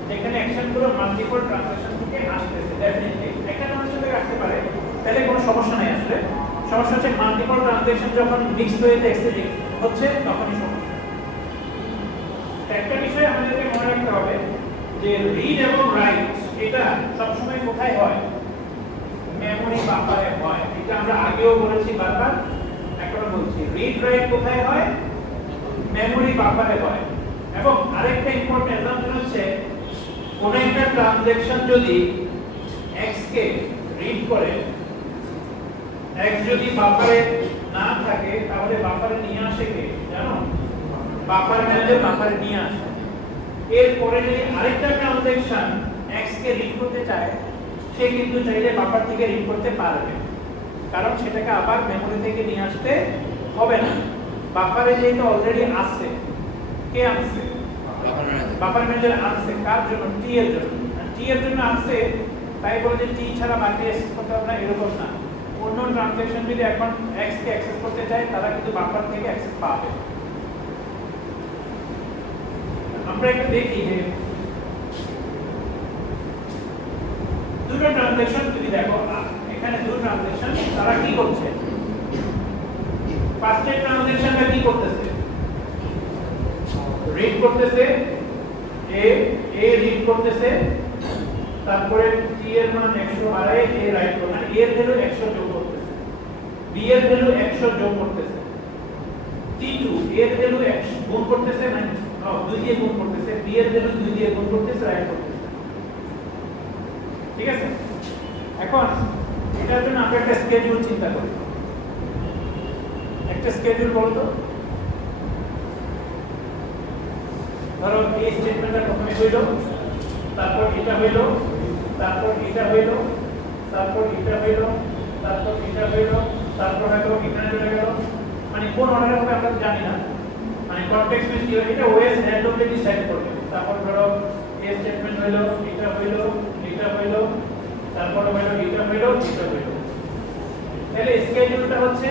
যেখানে অ্যাকশনগুলো মাল্টিপল ট্রানজ্যাকশন থেকে আসতেছে। ডেফিনেটলি একটা ট্রানজ্যাকশন থেকে আসতে পারে, তাহলে কোনো সমস্যা নাই। আসলে সমস্যা হচ্ছে মাল্টিপল ট্রানজ্যাকশন যখন মিক্সড হয়ে এক্সিকিউট হচ্ছে তখনই সমস্যা। একটা বিষয় আমাদেরকে মনে রাখতে হবে যে রিড এবং রাইট এটা সবসময় কোথায় হয়? মেমরি বাফারে হয়। এটা আমরা আগেও বলেছি বারবার, এখনো বলছি। রিড রাইট কোথায় হয়? মেমরি বাফারে হয়। এবং আরেকটা ইম্পর্টেন্ট অ্যাসাম্পশন হচ্ছে কোন একটা ট্রানজ্যাকশন যদি x কে রিড করে, x যদি বাফারে না থাকে তাহলে বাফারে নিয়ে আসে কে জানো? বাফার ম্যানেজার বাফারে নিয়ে আসে। এরপরে যদি আরেকটা ট্রানজ্যাকশন x কে রিড করতে চায়, সে কিন্তু চাইলে বাফার থেকে রিড করতে পারবে, কারণ সেটাকে আবার মেমরি থেকে নিয়ে আসতে হবে না। বাফারে যেহেতু অলরেডি আছে, কে আনছে? বাফার ম্যানেজার আনছে। কার জন্য? t এর জন্য। t এর জন্য আনছে, তাই বলে যে t ছাড়া বাকি অ্যাক্সেস করতে হবে না এরকম না। অন্য ট্রানজ্যাকশন যদি এখন x কে অ্যাক্সেস করতে চায়, তারা কিন্তু বাফার থেকে অ্যাক্সেস পাবে। আমরা একটু দেখি যে দুটো ট্রানজ্যাকশন যদি দেখো এখানে দুটো ট্রানজ্যাকশন তারা কি করছে ফার্স্টের ট্রানজ্যাকশনটা কি করতেছে রিড করতেছে এ রিড করতেছে তারপরে টি এর মান 100 আর এ রাইট করবে মানে এর ভ্যালু 100 যোগ করতেছে বি এর ভ্যালু 100 যোগ করতেছে টি2 এর ভ্যালু 100 গুণ করতেছে মানে 2 দিয়ে গুণ করতেছে বি এর ভ্যালু 2 দিয়ে গুণ করতেছে রাইট করতেছে ঠিক আছে এখন এটার জন্য আমরা একটা স্কেডিউল চিন্তা করি একটা স্কেডিউল বলতো ধরো এই স্টেটমেন্টটা প্রথমে হইলো তারপর এটা হইলো তারপর এটা হইলো তারপর এটা হইলো তারপর এটা হইলো তারপর হয়তো এখানে চলে গেল মানে কোন অর্ডারে হবে আমরা জানি না মানে কনটেক্সট সুইচ এটা ওএস র্যান্ডমলি ডিসাইড করবে তারপর ধরো এই স্টেটমেন্ট হইলো এটা হইলো এটা হইলো তারপর হইলো এটা হইলো এটা হইলো তাহলে স্কেডিউলটা হচ্ছে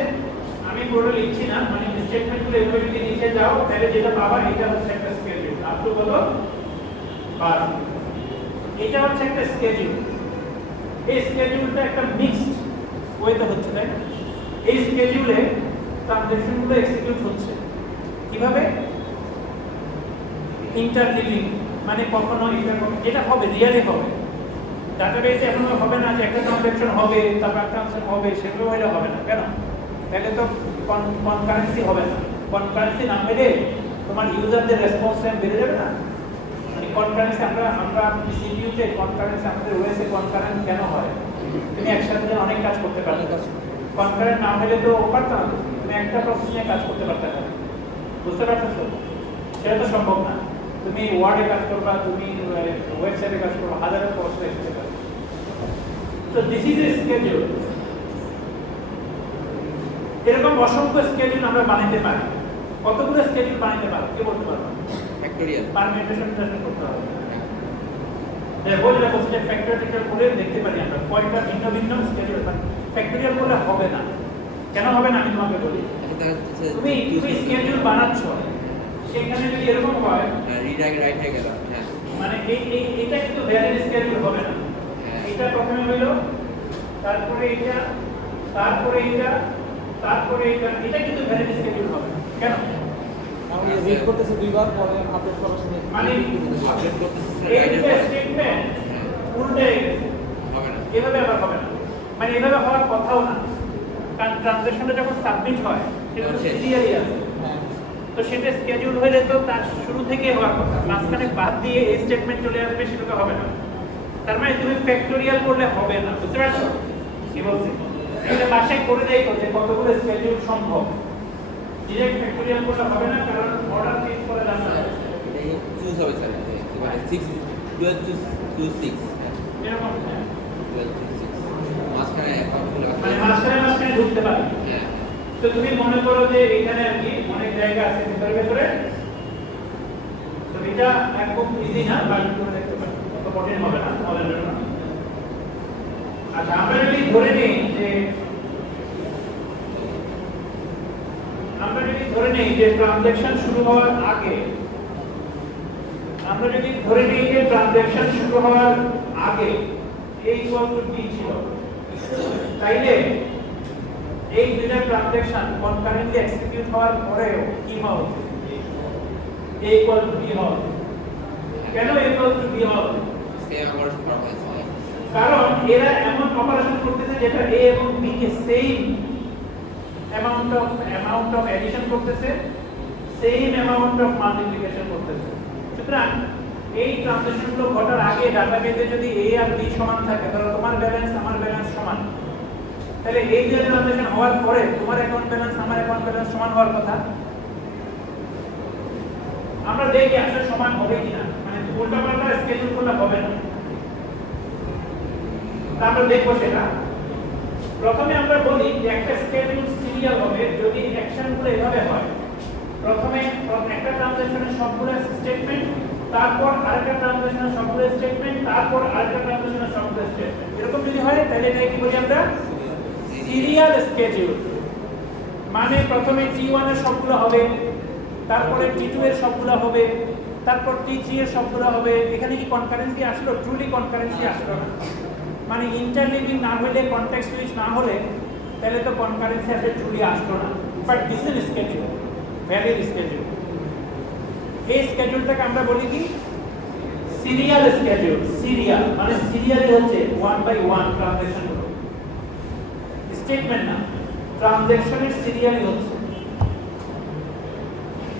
আমি পুরো লিখছি না মানে স্টেটমেন্টগুলো এভাবে যদি নিচে যাও তাহলে যেটা পাবা এটা হচ্ছে একটা স্কেডিউল আপ টু কত 12 এটা হচ্ছে একটা স্কেডিউল এই স্কেডিউলটা একটা মিক্সড ওয়েতে হচ্ছে তাই এই স্কেডিউলে ট্রানজ্যাকশনগুলো এক্সিকিউট হচ্ছে কিভাবে ইন্টারলিভিং মানে কখনো এটা হবে রিয়েলি হবে ডাটাবেসে এমন হবে না যে একটা ট্রানজ্যাকশন হবে তারপর একটা ট্রানজ্যাকশন হবে সেগুলো হইলে হবে না কেন তাহলে তো কনকারেন্সি হবে না কনকারেন্সি না হলে তোমার ইউজারদের রেসপন্স টাইম বেড়ে যাবে না মানে কনকারেন্সি আমরা সিপিইউতে কনকারেন্সি আমাদের ওএসে কনকারেন্ট কেন হয় তুমি একসাথে অনেক কাজ করতে পারো কনকারেন্ট না হলে তো পারতো না তুমি একটা প্রসেস নিয়ে কাজ করতে পারতে না বুঝতে পারছো সেটা তো সম্ভব না তুমি ওয়ার্ডে কাজ করবা তুমি ওয়েবসাইটে কাজ করবা হাজারো প্রসেস একসাথে পারবে তো দিস ইজ এ স্কেডিউল এরকম অসংখ্য স্কেডিউল আমরা বানাতে পারি কতগুলো স্কেডিউল বানাতে পারো কে বলতে পারবে ফ্যাক্টরিয়াল পারমিটেশন করতে হবে বললে বলছে ফ্যাক্টরিয়াল করে দেখতে পারি আমরা কয়টা ভিন্ন ভিন্ন স্কেডিউল ফ্যাক্টরিয়াল করলে হবে না কেন হবে না আমি তোমাকে বলি তুমি স্কেডিউল বানাচ্ছ সেখানে যদি এরকম হয় রিড আগে রাইট হয়ে গেল হ্যাঁ মানে এটা কিন্তু ভ্যালিড স্কেডিউল হবে না এটা প্রথমে হলো তারপরে এটা তারপরে এটা তারপরে এটা কিন্তু ভ্যালিড স্কেডিউল হবে না কেন আমি রিড করতেছি দুইবার পরে আপলোড করার সময় মানে আপডেট করতেছে এই স্টেটমেন্ট উল্টে গেছে হবে না এভাবে আবার হবে না মানে এভাবে হওয়ার কথাও না কারণ ট্রানজ্যাকশনটা যখন সাবমিট হয় সেটা তো সিরিয়ালি আছে হ্যাঁ তো সেটা স্কেডিউল হলে তো তার শুরু থেকে হওয়ার কথা মাঝখানে বাদ দিয়ে এই স্টেটমেন্ট চলে আসবে সেটা তো হবে না তার মানে তুমি ফ্যাক্টরিয়াল করলে হবে না বুঝতে পারছো কি বলছি এটা বাসায় করে দেখো যে কতগুলো স্কেডিউল সম্ভব ডিরেক্ট ফ্যাক্টরিয়াল করলে হবে না কারণ অর্ডার চেঞ্জ করে যাবে না এই চুজ হবে স্যার মানে 6 12 চুজ 6 এরকম 12 চুজ 6 মাঝখানে কতগুলো মানে মাঝখানে ঢুকতে পারে হ্যাঁ তো তুমি মনে করো যে এখানে আর কি অনেক জায়গা আছে ভিতরে তো এটা একদম ইজি না বাট করে দেখতে পারো তো কঠিন হবে না আমাদের জন্য আচ্ছা আমরা যদি ধরে নিই যে ট্রানজ্যাকশন শুরু হওয়ার আগে a ইকুয়াল টু b ছিল তাইলে এই দুইটা ট্রানজ্যাকশন কনকারেন্টলি এক্সিকিউট হওয়ার পরেও কি হওয়া উচিত a ইকুয়াল টু b হওয়া উচিত কেন a ইকুয়াল টু b হওয়া উচিত সেম অপারেশন করা হয়েছে কারণ এরা এমন অপারেশন করতেছে যেটা a এবং b কে সেম অ্যামাউন্ট অফ এডিশন করতেছে সেম অ্যামাউন্ট অফ মাল্টিপ্লিকেশন করতেছে সুতরাং এই ট্রানজ্যাকশনগুলো ঘটার আগে ডাটাবেসে যদি a আর b সমান থাকে তাহলে তোমার ব্যালেন্স আমার ব্যালেন্স সমান তাহলে এই দুই ট্রানজ্যাকশন হওয়ার পরে তোমার অ্যাকাউন্ট ব্যালেন্স আমার অ্যাকাউন্ট ব্যালেন্স সমান হওয়ার কথা আমরা দেখি আসলে সমান হবে কিনা মানে উল্টাপাল্টা স্কেডিউল করলে হবে না আমরা দেখব সেটা প্রথমে আমরা বলি যে একটা স্কেডিউল সিরিয়াল হবে যদি অ্যাকশনগুলো এভাবে হয় প্রথমে একটা ট্রানজ্যাকশনের সবগুলো স্টেটমেন্ট তারপর আরেকটা ট্রানজ্যাকশনের সবগুলো স্টেটমেন্ট তারপর আরেকটা ট্রানজ্যাকশনের সবগুলো স্টেটমেন্ট এরকম যদি হয় তাহলে এটা কি বলি আমরা সিরিয়াল স্কেডিউল মানে প্রথমে T1 এর সবগুলো হবে তারপরে T2 এর সবগুলো হবে তারপর T3 এর সবগুলো হবে, এখানে কি কনকারেন্সি আসলো? ট্রুলি কনকারেন্সি আসলো না, মানে ইন্টারলিভিং না হলে, কনটেক্সট সুইচ না হলে তাহলে তো কনকারেন্সি আসলে ট্রুলি আসলো না। But this is schedule, valid schedule. এই স্কেডিউলটাকে আমরা বলি কি? Serial schedule. সিরিয়াল মানে সিরিয়ালি হচ্ছে 1 বাই 1 ট্রানজ্যাকশন গুলো, স্টেটমেন্ট না, ট্রানজ্যাকশনের সিরিয়ালি হচ্ছে।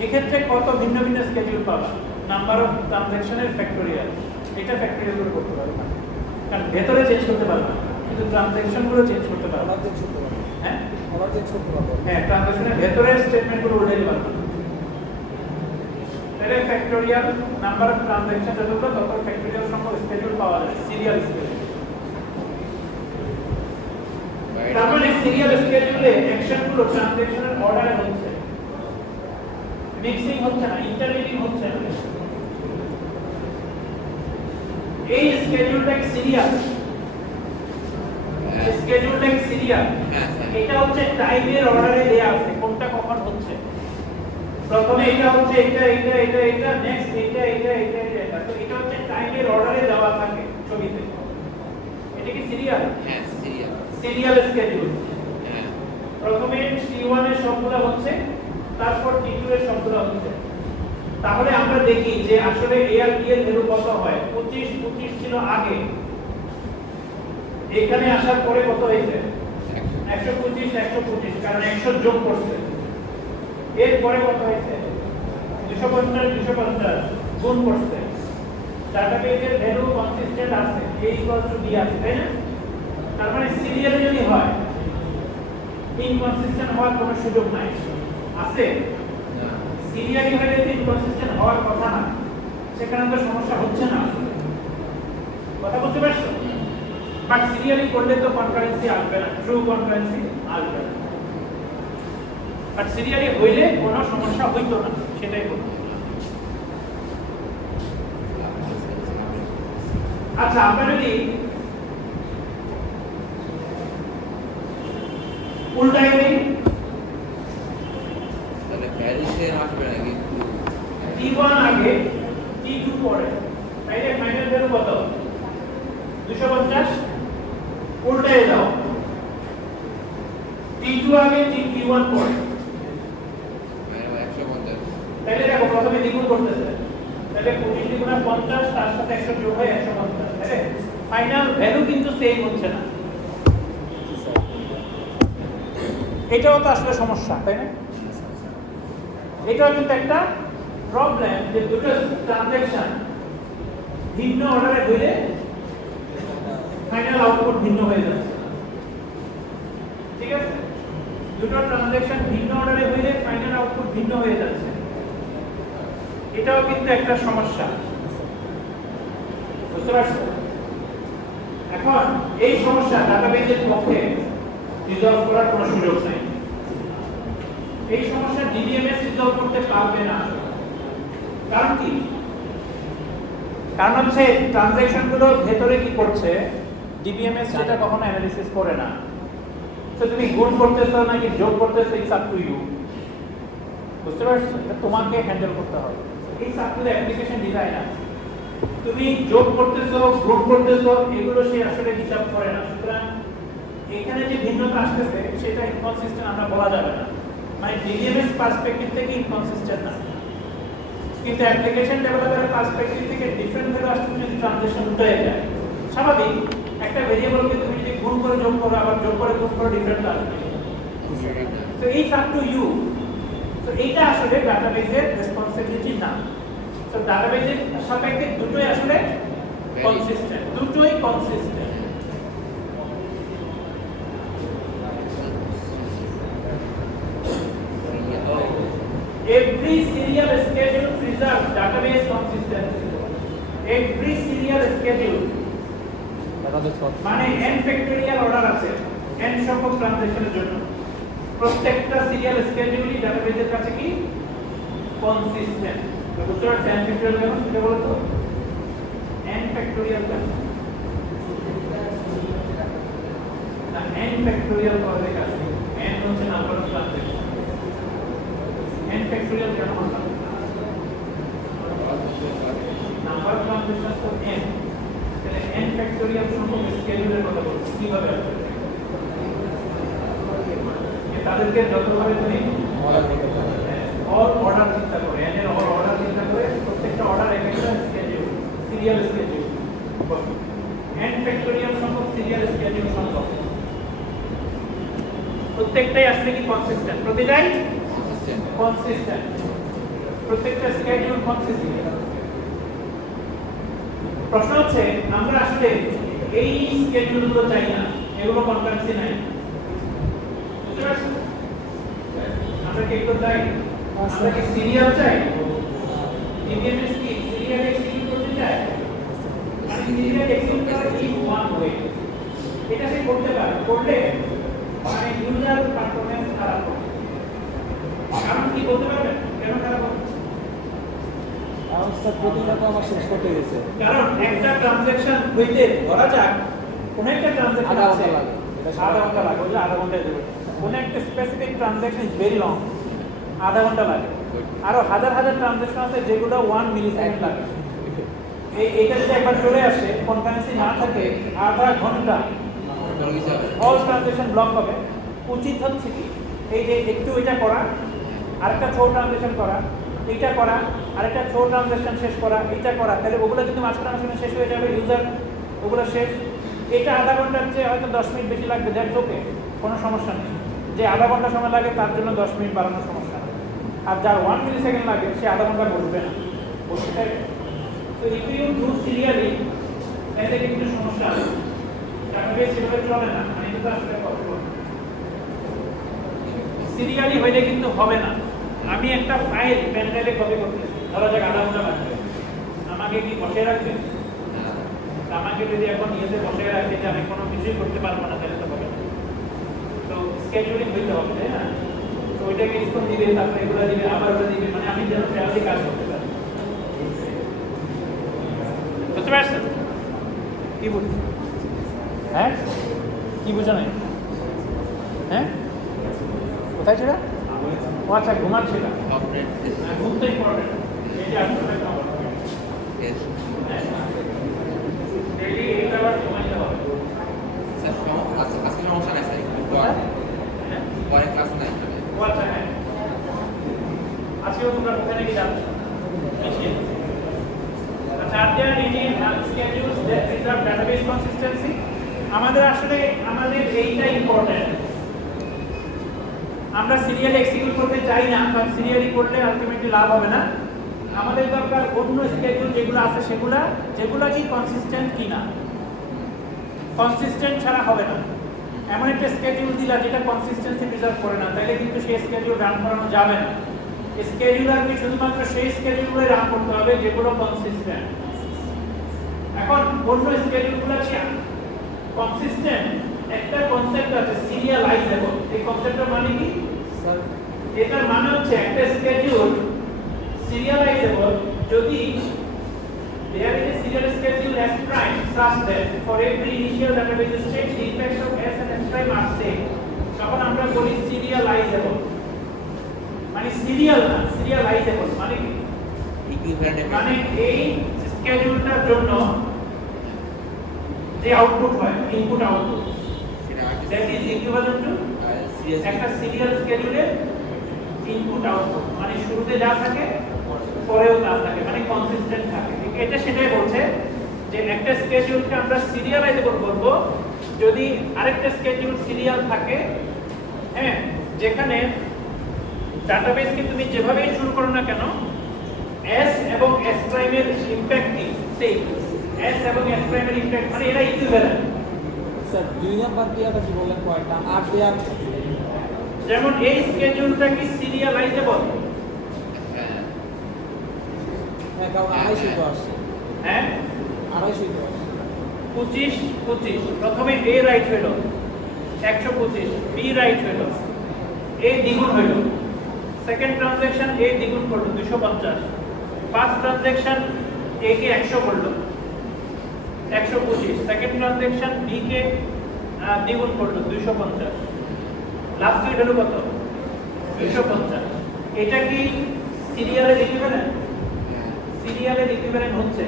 এক্ষেত্রে কত ভিন্ন ভিন্ন স্কেডিউল পাবা? নাম্বার অফ ট্রানজ্যাকশনের ফ্যাক্টোরিয়াল, এটা ফ্যাক্টোরিয়াল করে করতে পারবে না, কারণ ভেতরে চেঞ্জ করতে পারবে না, কিন্তু ট্রানজ্যাকশন গুলো চেঞ্জ করতে পারবে। অর্ডার চেঞ্জ করতে পারবে। হ্যাঁ অর্ডার চেঞ্জ করতে পারবে। হ্যাঁ, ট্রানজ্যাকশনের ভেতরে স্টেটমেন্ট গুলো উল্টে দিতে পারবে। তাহলে ফ্যাক্টোরিয়াল নাম্বার অফ ট্রানজ্যাকশন যতগুলো তত ফ্যাক্টোরিয়াল সংখ্যক স্কেডিউল পাওয়া যায়, সিরিয়াল স্কেডিউল। তার মানে সিরিয়াল স্কেডিউলে অ্যাকশন গুলো ট্রানজ্যাকশনের অর্ডারে হচ্ছে, মিক্সিং হচ্ছে না, ইন্টারলিভিং হচ্ছে না। এই স্কেডিউলটা সিরিয়াল, স্কেডিউলটা সিরিয়াল। এটা হচ্ছে টাইমের অর্ডারে দেয়া আছে কোনটা কখন হচ্ছে। প্রথমে এটা হচ্ছে এটা এটা এটা এটা, নেক্সট এটা এটা এটা এটা, তো এটা হচ্ছে টাইমের অর্ডারে দেওয়া থাকে ছবিতে। এটা কি সিরিয়াল? হ্যাঁ, সিরিয়াল। Serial schedule. হ্যাঁ, প্রথমে T1 এর সবগুলো হচ্ছে, তারপর T2 এর সবগুলো হচ্ছে। তাহলে আমরা দেখি যে আসলে A আর B এর ভ্যালু কত হয়। 25 25 ছিল আগে, এখানে আসার পরে কত হয়েছে? 125 125, কারণ 100 যোগ করছে। এর পরে কত হয়েছে? 250 250 গুণ করছে। ডাটাবেজের ভ্যালু কনসিস্টেন্ট আছে, A = B আছে, তাই না? তার মানে সিরিয়ালে যদি হয় ইনকনসিস্টেন্ট হওয়ার কোনো সুযোগ নাই, আছে? না, সিরিয়ালি হলে তো ইনকনসিস্টেন্ট হওয়ার কথা না, সেখানে তো সমস্যা হচ্ছে না। কথা বুঝতে পারছো? বাট সিরিয়ালি করলে তো কনকারেন্সি আসবে না, ট্রু কনকারেন্সি আসবে না। বাট সিরিয়ালি হইলে কোনো সমস্যা হইতো না, সেটাই বলবো। আচ্ছা, আমরা যদি উল্টাই দিই, তাহলে ভ্যালু সেম আসবে না কিন্তু T1 আগে T2 পরে, তাইলে ফাইনাল ভ্যালু কত? 250। উল্টাই দাও, T2 আগে T1 পরে, মানে 150। তাইলে দেখো প্রথমে দ্বিগুণ করতেছে, তাহলে 25 দ্বিগুণে 50, তার সাথে 100 যোগ হয় 150, তাই ফাইনাল ভ্যালু কিন্তু সেম হচ্ছে না। এটাও তো আসলে সমস্যা, তাই না? এটাও কিন্তু একটা প্রবলেম যে দুটো ট্রানজ্যাকশন ভিন্ন অর্ডারে হইলে ফাইনাল আউটপুট ভিন্ন হয়ে যাচ্ছে, ঠিক আছে? দুটো ট্রানজ্যাকশন ভিন্ন অর্ডারে হইলে ফাইনাল আউটপুট ভিন্ন হয়ে যাচ্ছে, এটাও কিন্তু একটা সমস্যা, বুঝতে পারছো? এখন এই সমস্যা ডাটাবেজের পক্ষে রিজলভ করার কোনো সুযোগ নাই। এই সমস্যা ডিবিএমএস রিজলভ করতে পারবে না। কারণ কি? কারণ হচ্ছে ট্রানজ্যাকশন গুলো ভেতরে কি করছে, ডিবিএমএস সেটা কখনো অ্যানালিসিস করে না। তো তুমি গুণ করতেছো নাকি যোগ করতেছো, ইটস আপ টু ইউ, বুঝতে পারছো? এটা তোমাকে হ্যান্ডেল করতে হবে। এই সাবগুলো অ্যাপ্লিকেশন ডিজাইনার, তুমি যোগ করতেছো গুণ করতেছো, এগুলো সে আসলে হিসাব করে না। সুতরাং এখানে যে ভিন্নতা আসতেছে সেটা ইনকনসিস্টেন্ট আমরা বলা যাবে না, মানে ডিবিএমএস পার্সপেক্টিভ থেকে ইনকনসিস্টেন্ট না, কিন্তু অ্যাপ্লিকেশন ডেভেলপারের পার্সপেক্টিভ থেকে ডিফারেন্ট ভ্যালু আসতে যদি ট্রানজ্যাকশন উঠে যায়, স্বাভাবিক। একটা ভেরিয়েবলকে তুমি যদি গুণ করে যোগ করো, আবার যোগ করে গুণ করে, ডিফারেন্ট আসবে। So it's up to you. তো এইটা আসলে ডাটাবেজের রেসপন্সিবিলিটি না। সো ডাটাবেজের সাপেক্ষে দুটোই আসলে কনসিস্টেন্ট, দুটোই consistent. Every serial schedule preserves database consistency. Every serial schedule মানে n ফ্যাক্টরিয়াল অর্ডার আছে n সংখ্যক ট্রানজ্যাকশনের জন্য। প্রত্যেকটা সিরিয়াল স্কেডিউলই ডাটাবেজের কাছে কি কনসিস্টেন্ট। বুঝতে পারছেন n ফ্যাক্টরিয়াল কেন? সেটা বলো তো। n ফ্যাক্টরিয়াল কেন? না, n ফ্যাক্টরিয়াল করলে কাজ কি? n হচ্ছে number of transaction. n factorial কেন? ট্রানজ্যাকশন তো n, তাহলে n ফ্যাক্টোরিয়াল সংখ্যক স্কেডিউলের কথা বলছি কিভাবে আসবে যে তাদেরকে যতভাবে তুমি অল অর্ডার চিন্তা করে n এর অল অর্ডার চিন্তা করে প্রত্যেকটা অর্ডার এক একটা schedule serial schedule n factorial সংখ্যক সিরিয়াল স্কেডিউল সংখ্যক প্রত্যেকটাই আসলে কি কনসিস্টেন্ট প্রতিটাই consistent. কনসিস্টেন্ট প্রত্যেকটা স্কেডিউল কনসিস্টেন্ট প্রশ্ন হচ্ছে আমরা আসলে এই স্কেডিউলগুলো চাই না এগুলো কনকারেন্সি নাই বুঝতে পারছেন আমরা কি এগুলো চাই আমরা কি সিরিয়াল চাই ডিবিএমএস কি সিরিয়াল এক্সিকিউট করতে চাই মানে সিরিয়াল এক্সিকিউট করার কি ওয়ান ওয়ে এটা সে করতে পারে করলে মানে ইউজার পারফরম্যান্স খারাপ হবে কারণ কি বলতে পারবেন কেন খারাপ হবে কারণ স্যার প্রতিনিয়ত আমার শেষ করতে গেছে কারণ একটা ট্রানজ্যাকশন হইতে ধরা যাক কোন একটা ট্রানজ্যাকশন আধা আছে ঘন্টা লাগে। আধা ঘন্টা লাগে ওই যে আধা ঘন্টায় দেবে কোন একটা specific transaction is very long আধা ঘন্টা লাগে আরো হাজার হাজার ট্রানজ্যাকশন আছে যেগুলো 1 মিলিসেকেন্ড লাগে এইটা যদি একবার চলে আসে কনকারেন্সি না থাকে আধা ঘন্টা কোনো কিছু হবে না। অল ট্রানজ্যাকশন ব্লক হবে উচিত হচ্ছে কি এই যে একটু এটা করা আরেকটা ছোট ট্রানজ্যাকশন করা এইটা করা আরেকটা ছোট ট্রানজ্যাকশন শেষ করা এইটা করা তাহলে ওগুলো কিন্তু মাঝখানে শেষ হয়ে যাবে ইউজার ওগুলো শেষ এটা আধা ঘন্টার চেয়ে হয়তো 10 মিনিট বেশি লাগবে দ্যাটস ওকে কোনো সমস্যা নেই যে আধা ঘন্টা সময় লাগে তার জন্য 10 মিনিট বাড়ানোর সমস্যা নেই আর যার 1 মিলিসেকেন্ড লাগে সে আধা ঘন্টা বসবে না বসে থাকবে তো ইফ ইউ ডু সিরিয়ালি তাহলে কিন্তু সমস্যা আছে ডাটাবেস সেভাবে চলে না মানে এটা আসলে পসিবল সিরিয়ালি হইলে কিন্তু হবে না আমি একটা ফাইল পেন ড্রাইভে কপি করতেছি ধরা যাক আধা ঘন্টা লাগবে আমাকে কি বসে রাখবে আমাকে যদি এখন ইয়েতে বসে রাখে যে আমি কোনো কিছুই করতে পারবো না তাহলে তো হবে না তো স্কেডিউলিং হইতে হবে তাই না তো ওইটাকে স্কুল দিবে তারপরে এগুলো দিবে আবার ওটা দিবে মানে আমি যেন ফেয়ারলি কাজ করতে পারি বুঝতে পারছেন কি বলছি হ্যাঁ কি বোঝা নাই হ্যাঁ কোথায় ছিল ও আচ্ছা ঘুমাচ্ছিল Corporate is- ঘুম তো ইম্পর্টেন্ট এটা আসলে yes. ডেইলি 8 আওয়ার ঘুমাইতে হবে স্যার, আজকে সমস্যা নাই স্যার, একটু হ্যাঁ পরে ক্লাস নাই। ও আচ্ছা হ্যাঁ আজকেও তোমরা ওখানে কি যাচ্ছ নিচে আচ্ছা আর there any schedules that preserve database consistency আমাদের আসলে আমাদের এইটা ইম্পর্টেন্ট আমরা সিরিয়ালি এক্সিকিউট করতে চাই না কারণ সিরিয়ালি করলে আলটিমেটলি লাভ হবে না আমাদের দরকার অন্য স্কেডিউল যেগুলো আছে যেগুলো কি কনসিস্টেন্ট কিনা কনসিস্টেন্ট ছাড়া হবে না এমন একটা স্কেডিউল দিলা যেটা কনসিস্টেন্সি প্রিজার্ভ করে না তাহলে কিন্তু সেই স্কেডিউল রান করানো যাবে না স্কেডিউলারকে শুধুমাত্র সেই স্কেডিউলে রান করতে হবে যেগুলো কনসিস্টেন্ট এখন অন্য স্কেডিউলগুলো কি কনসিস্টেন্ট একটা কনসেপ্ট আছে সিরিয়ালাইজেবল এই কনসেপ্টের মানে কি স্যার এটার মানে হচ্ছে একটা স্কেডিউল সিরিয়ালাইজেবল যদি there is a serial schedule S prime such that for every initial database state the effects of S and S prime are same তখন আমরা বলি সিরিয়ালাইজেবল মানে সিরিয়াল না সিরিয়ালাইজেবল মানে কি Equivalent এর- মানে এই স্কেডিউলটার জন্য যে আউটপুট হয় ইনপুট আউটপুট সেটা আগে- that is equivalent to seriously- একটা সিরিয়াল স্কেডিউলের ইনপুট আউটপুট মানে শুরুতে যা থাকে পরেও তা থাকে মানে কনসিস্টেন্ট থাকে এটা সেটাই বলছে যে একটা স্কেডিউলকে আমরা সিরিয়ালাইজেবল করব যদি আরেকটা স্কেডিউল সিরিয়াল থাকে হ্যাঁ যেখানে ডাটাবেসকে তুমি যেভাবেই শুরু করো না কেন S এবং S প্রাইমের ইমপ্যাক্ট কি সেম S এবং S প্রাইমের ইমপ্যাক্ট মানে এরা ইকুইভ্যালেন্ট স্যার 2 নাম্বার দিয়াটা কি বললেন কয়টা 8 দেয়া যেমন এই স্কেডিউলটা কি সিরিয়ালাইজেবল হ্যাঁ। হ্যাঁ কারণ 250 তো আসছে হ্যাঁ 250 তো আসছে 25 25 প্রথমে A রাইট হলো 125 B রাইট হলো A দ্বিগুণ হলো সেকেন্ড ট্রানজ্যাকশন A দ্বিগুণ করলো 250 ফার্স্ট ট্রানজ্যাকশন A কে 100 করলো 125 সেকেন্ড ট্রানজ্যাকশন B কে দ্বিগুণ করলো 250 লাস্ট হলো কত 250 এটা কি সিরিয়ালের ইকুইভ্যালেন্ট হ্যাঁ। সিরিয়ালের ইকুইভ্যালেন্ট হচ্ছে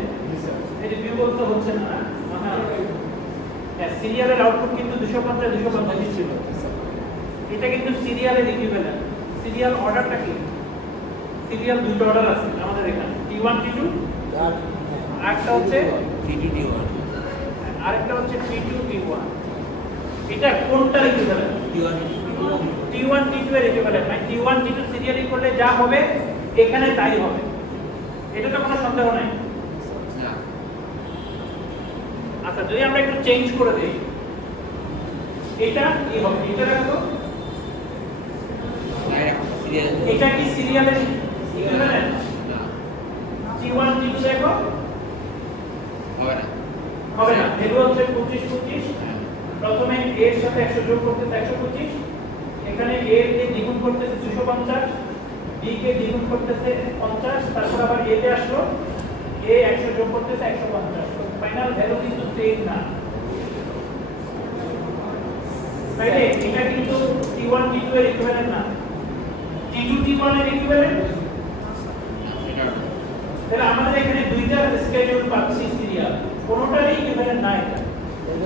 সিরিয়ালের আউটপুট কিন্তু 250 250 ছিল। এটা কিন্তু সিরিয়ালের ইকুইভ্যালেন্ট। সিরিয়াল অর্ডারটা কি? সিরিয়াল দুটো অর্ডার আছে আমাদের এখানে, T1 T2, আরেকটা হচ্ছে TTT1 আরেকটা হচ্ছে T2 T1। এটা কোনটার ইকুইভ্যালেন্ট? T1 T2 এর ইকুইভ্যালেন্ট। মানে T1 T2 সিরিয়ালি করলে যা হবে এখানে তাই হবে, এটা তো কোনো সন্দেহ নাই। না আচ্ছা, যদি আমরা একটু চেঞ্জ করে দেই, এটা কি হবে? এটা দেখো, সিরিয়াল এটা কি সিরিয়ালের ইকুইভ্যালেন্ট? না T1 T2 দেখো, হবে না হবে না। ভ্যালু হচ্ছে 25 25। হ্যাঁ প্রথমে a এর সাথে 100 যোগ করতেছে 125, এখানে a কে দ্বিগুণ করতেছে 250, b কে দ্বিগুণ করতেছে 50, তারপর আবার a তে আসলো, a 100 যোগ করতেছে 150। তো ফাইনাল ভ্যালু কিন্তু সেম না, তাইলে এটা কিন্তু T1 T2 এর ইকুইভ্যালেন্ট না, T2 T1 এর ইকুইভ্যালেন্ট। সেটা তাহলে আমাদের এখানে দুইটা স্কেডিউল পাচ্ছি সিরিয়াল, কোনোটারই ইকুইভ্যালেন্ট না এটা।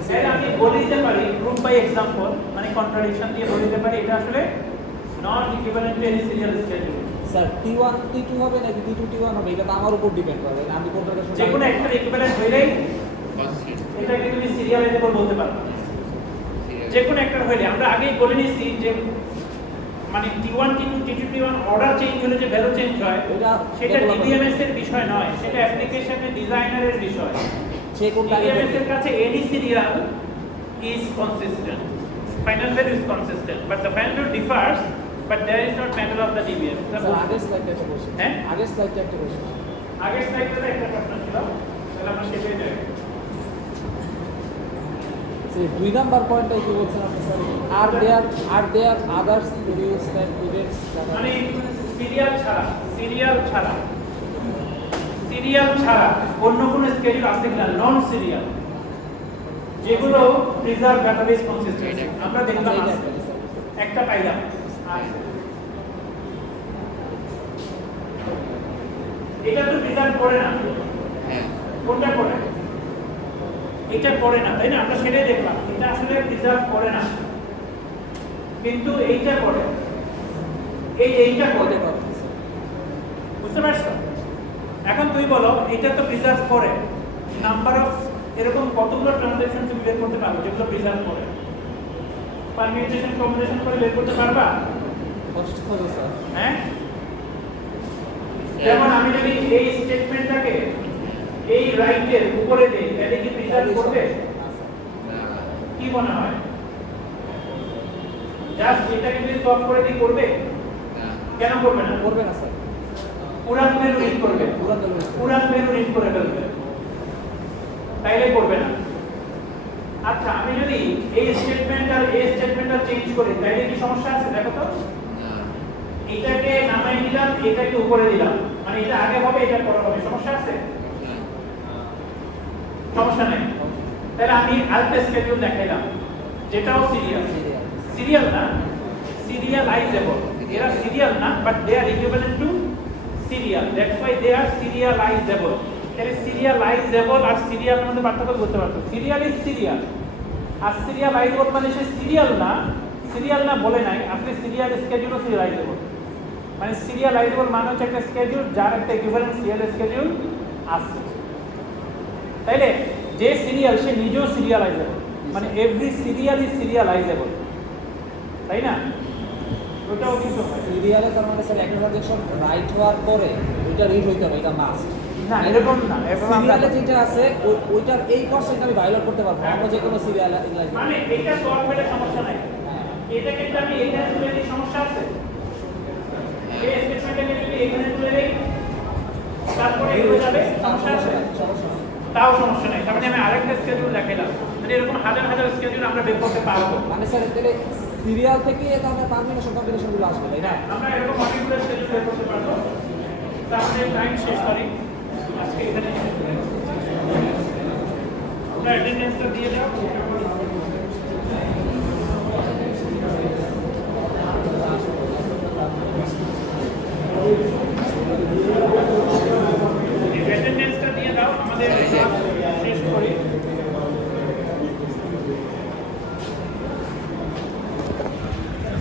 তাহলে আমি বলে দিতে পারি প্রুফ বাই এক্সাম্পল, মানে কন্ট্রাডিকশন দিয়ে বলে দিতে পারি এটা আসলে not equivalent to any serial schedule. Sir T1 T2 হবে নাকি T2 T1 হবে, এটা তো আমার উপর ডিপেন্ড করে, আমি কোনটার কাছে যে কোনো একটা ইকুইভ্যালেন্ট হইলেই পজিটিভ এটাকে তুমি সিরিয়ালাইজেবল বলতে পারবে। সিরিয়াল যে কোনো একটা হইলে আমরা আগেই বলে নিয়েছি যে মানে T1 T2 T2 T1 order change হলে যে ভ্যালু চেঞ্জ হয় সেটা ডিবিএমএস এর বিষয় নয়, সেটা অ্যাপ্লিকেশনের ডিজাইনারের বিষয়। সে কোনটা DBMS এর কাছে any serial is consistent, final value is consistent, but the final value differs, but there is not matter of the DBMS. Sir আগের স্লাইডে একটা কোশ্চেন, হ্যাঁ আগের স্লাইডে একটা কোশ্চেন। আগের স্লাইডে একটা প্রশ্ন ছিল, তাহলে আমরা সেটাই যাই। সেই 2 নাম্বার পয়েন্টটা কি বলছেন আপনি sir? Are there others rules that prevents মানে সিরিয়াল ছাড়া অন্য কোনো স্কেডিউল আছে কিনা নন সিরিয়াল, যেগুলো প্রিজার্ভ ডাটাবেস কনসিস্টেন্সি আমরা দেখলাম আছে। একটা পাইলাম, এটা তো প্রিজার্ভ করে না, হ্যাঁ কোনটা করে? এটা করে না, তাই না? আমরা সেটাই দেখলাম, এটা আসলে প্রিজার্ভ করে না, কিন্তু এইটা করে, এইটা করে। বুঝতে পারছো? এখন তুই বলো, এটা তো প্রিজার্ভ করে, নাম্বার অফ এরকম কতগুলো ট্রানজাকশন তুমি বের করতে পারবে যেগুলো প্রিজার্ভ করে? পারমিউটেশন কম্বিনেশন করে বের করতে পারবা? কষ্ট হবে স্যার। হ্যাঁ, যেমন আমি যদি এই স্টেটমেন্টটাকে এই রাইটের উপরে দেই, তাহলে কি প্রিজার্ভ করবে? না কি মনে হয়? জাস্ট এটাকে যদি সলভ করে দিই করবে? না কেন করবে না? করবে না স্যার, পুরান মেনু রিড করবে, পুরান মেনু রিড করে ফেলবে, তাইলে করবে না। আচ্ছা, আমি যদি এই স্টেটমেন্ট আর এই স্টেটমেন্টটা চেঞ্জ করি, তাইলে কি সমস্যা আছে? দেখো তো, না এটাকে নামাই দিলাম, এটাকে উপরে দিলাম, মানে এটা আগে হবে, এটা পরে হবে, সমস্যা আছে? সমস্যা নেই। তাহলে আমি আরেকটা স্কেডিউল দেখাইলাম, যেটাও সিরিয়াল না, সিরিয়ালাইজেবল। এরা সিরিয়াল না, but they are equivalent to serial, that's why they are serializable. তাহলে সিরিয়ালাইজেবল আর সিরিয়ালের মধ্যে পার্থক্য বুঝতে পারছো? সিরিয়াল ইজ সিরিয়াল, আর সিরিয়ালাইজেবল মানে সে সিরিয়াল না বলে নাই, আপনি সিরিয়াল স্কেডিউলও সিরিয়ালাইজেবল। মানে সিরিয়ালাইজেবল মানে হচ্ছে একটা স্কেডিউল যার একটা ইকুইভ্যালেন্ট সিরিয়াল স্কেডিউল আছে। তাইলে যে সিরিয়াল সে নিজেও সিরিয়ালাইজেবল, মানে এভরি সিরিয়াল ইজ সিরিয়ালাইজেবল, তাই না? ওটাও কিন্তু হয়। সিরিয়ালে তার মানে স্যার একটা ট্রানজাকশন রাইট হওয়ার পরে ওইটা রিড হইতে হবে, এটা মাস্ট। না, এরকম না, এরকম আমরা সিরিয়ালে যেটা আছে ওইটার এই পার্সেন্ট আমি ভায়োলেট করতে পারবো, অন্য যে কোনো সিরিয়াল ইংলাইজ। মানে এটা সলভ করে সমস্যা নাই, এটা কিন্তু আমি এখানে তুলে দিই, সমস্যা আছে? এই স্টেটমেন্টটাকে যদি এখানে তুলে দেই, তারপরে এগুলো যাবে, সমস্যা আছে? তাও সমস্যা নাই। তার মানে আমি আরেকটা স্কেডিউল দেখাইলাম, মানে এরকম হাজার হাজার স্কেডিউল আমরা বের করতে পারবো। মানে স্যার তাহলে সিরিয়াল থেকে তাহলে পারমিনেশন কম্বিনেশনগুলো আসবে, তাই না? আমরা এরকম অনেকগুলো স্কেডিউল বের করতে পারবো। তাহলে টাইম শেষ করি আজকে এখানে। আমরা অ্যাটেন্ডেন্সটা দিয়ে দাও।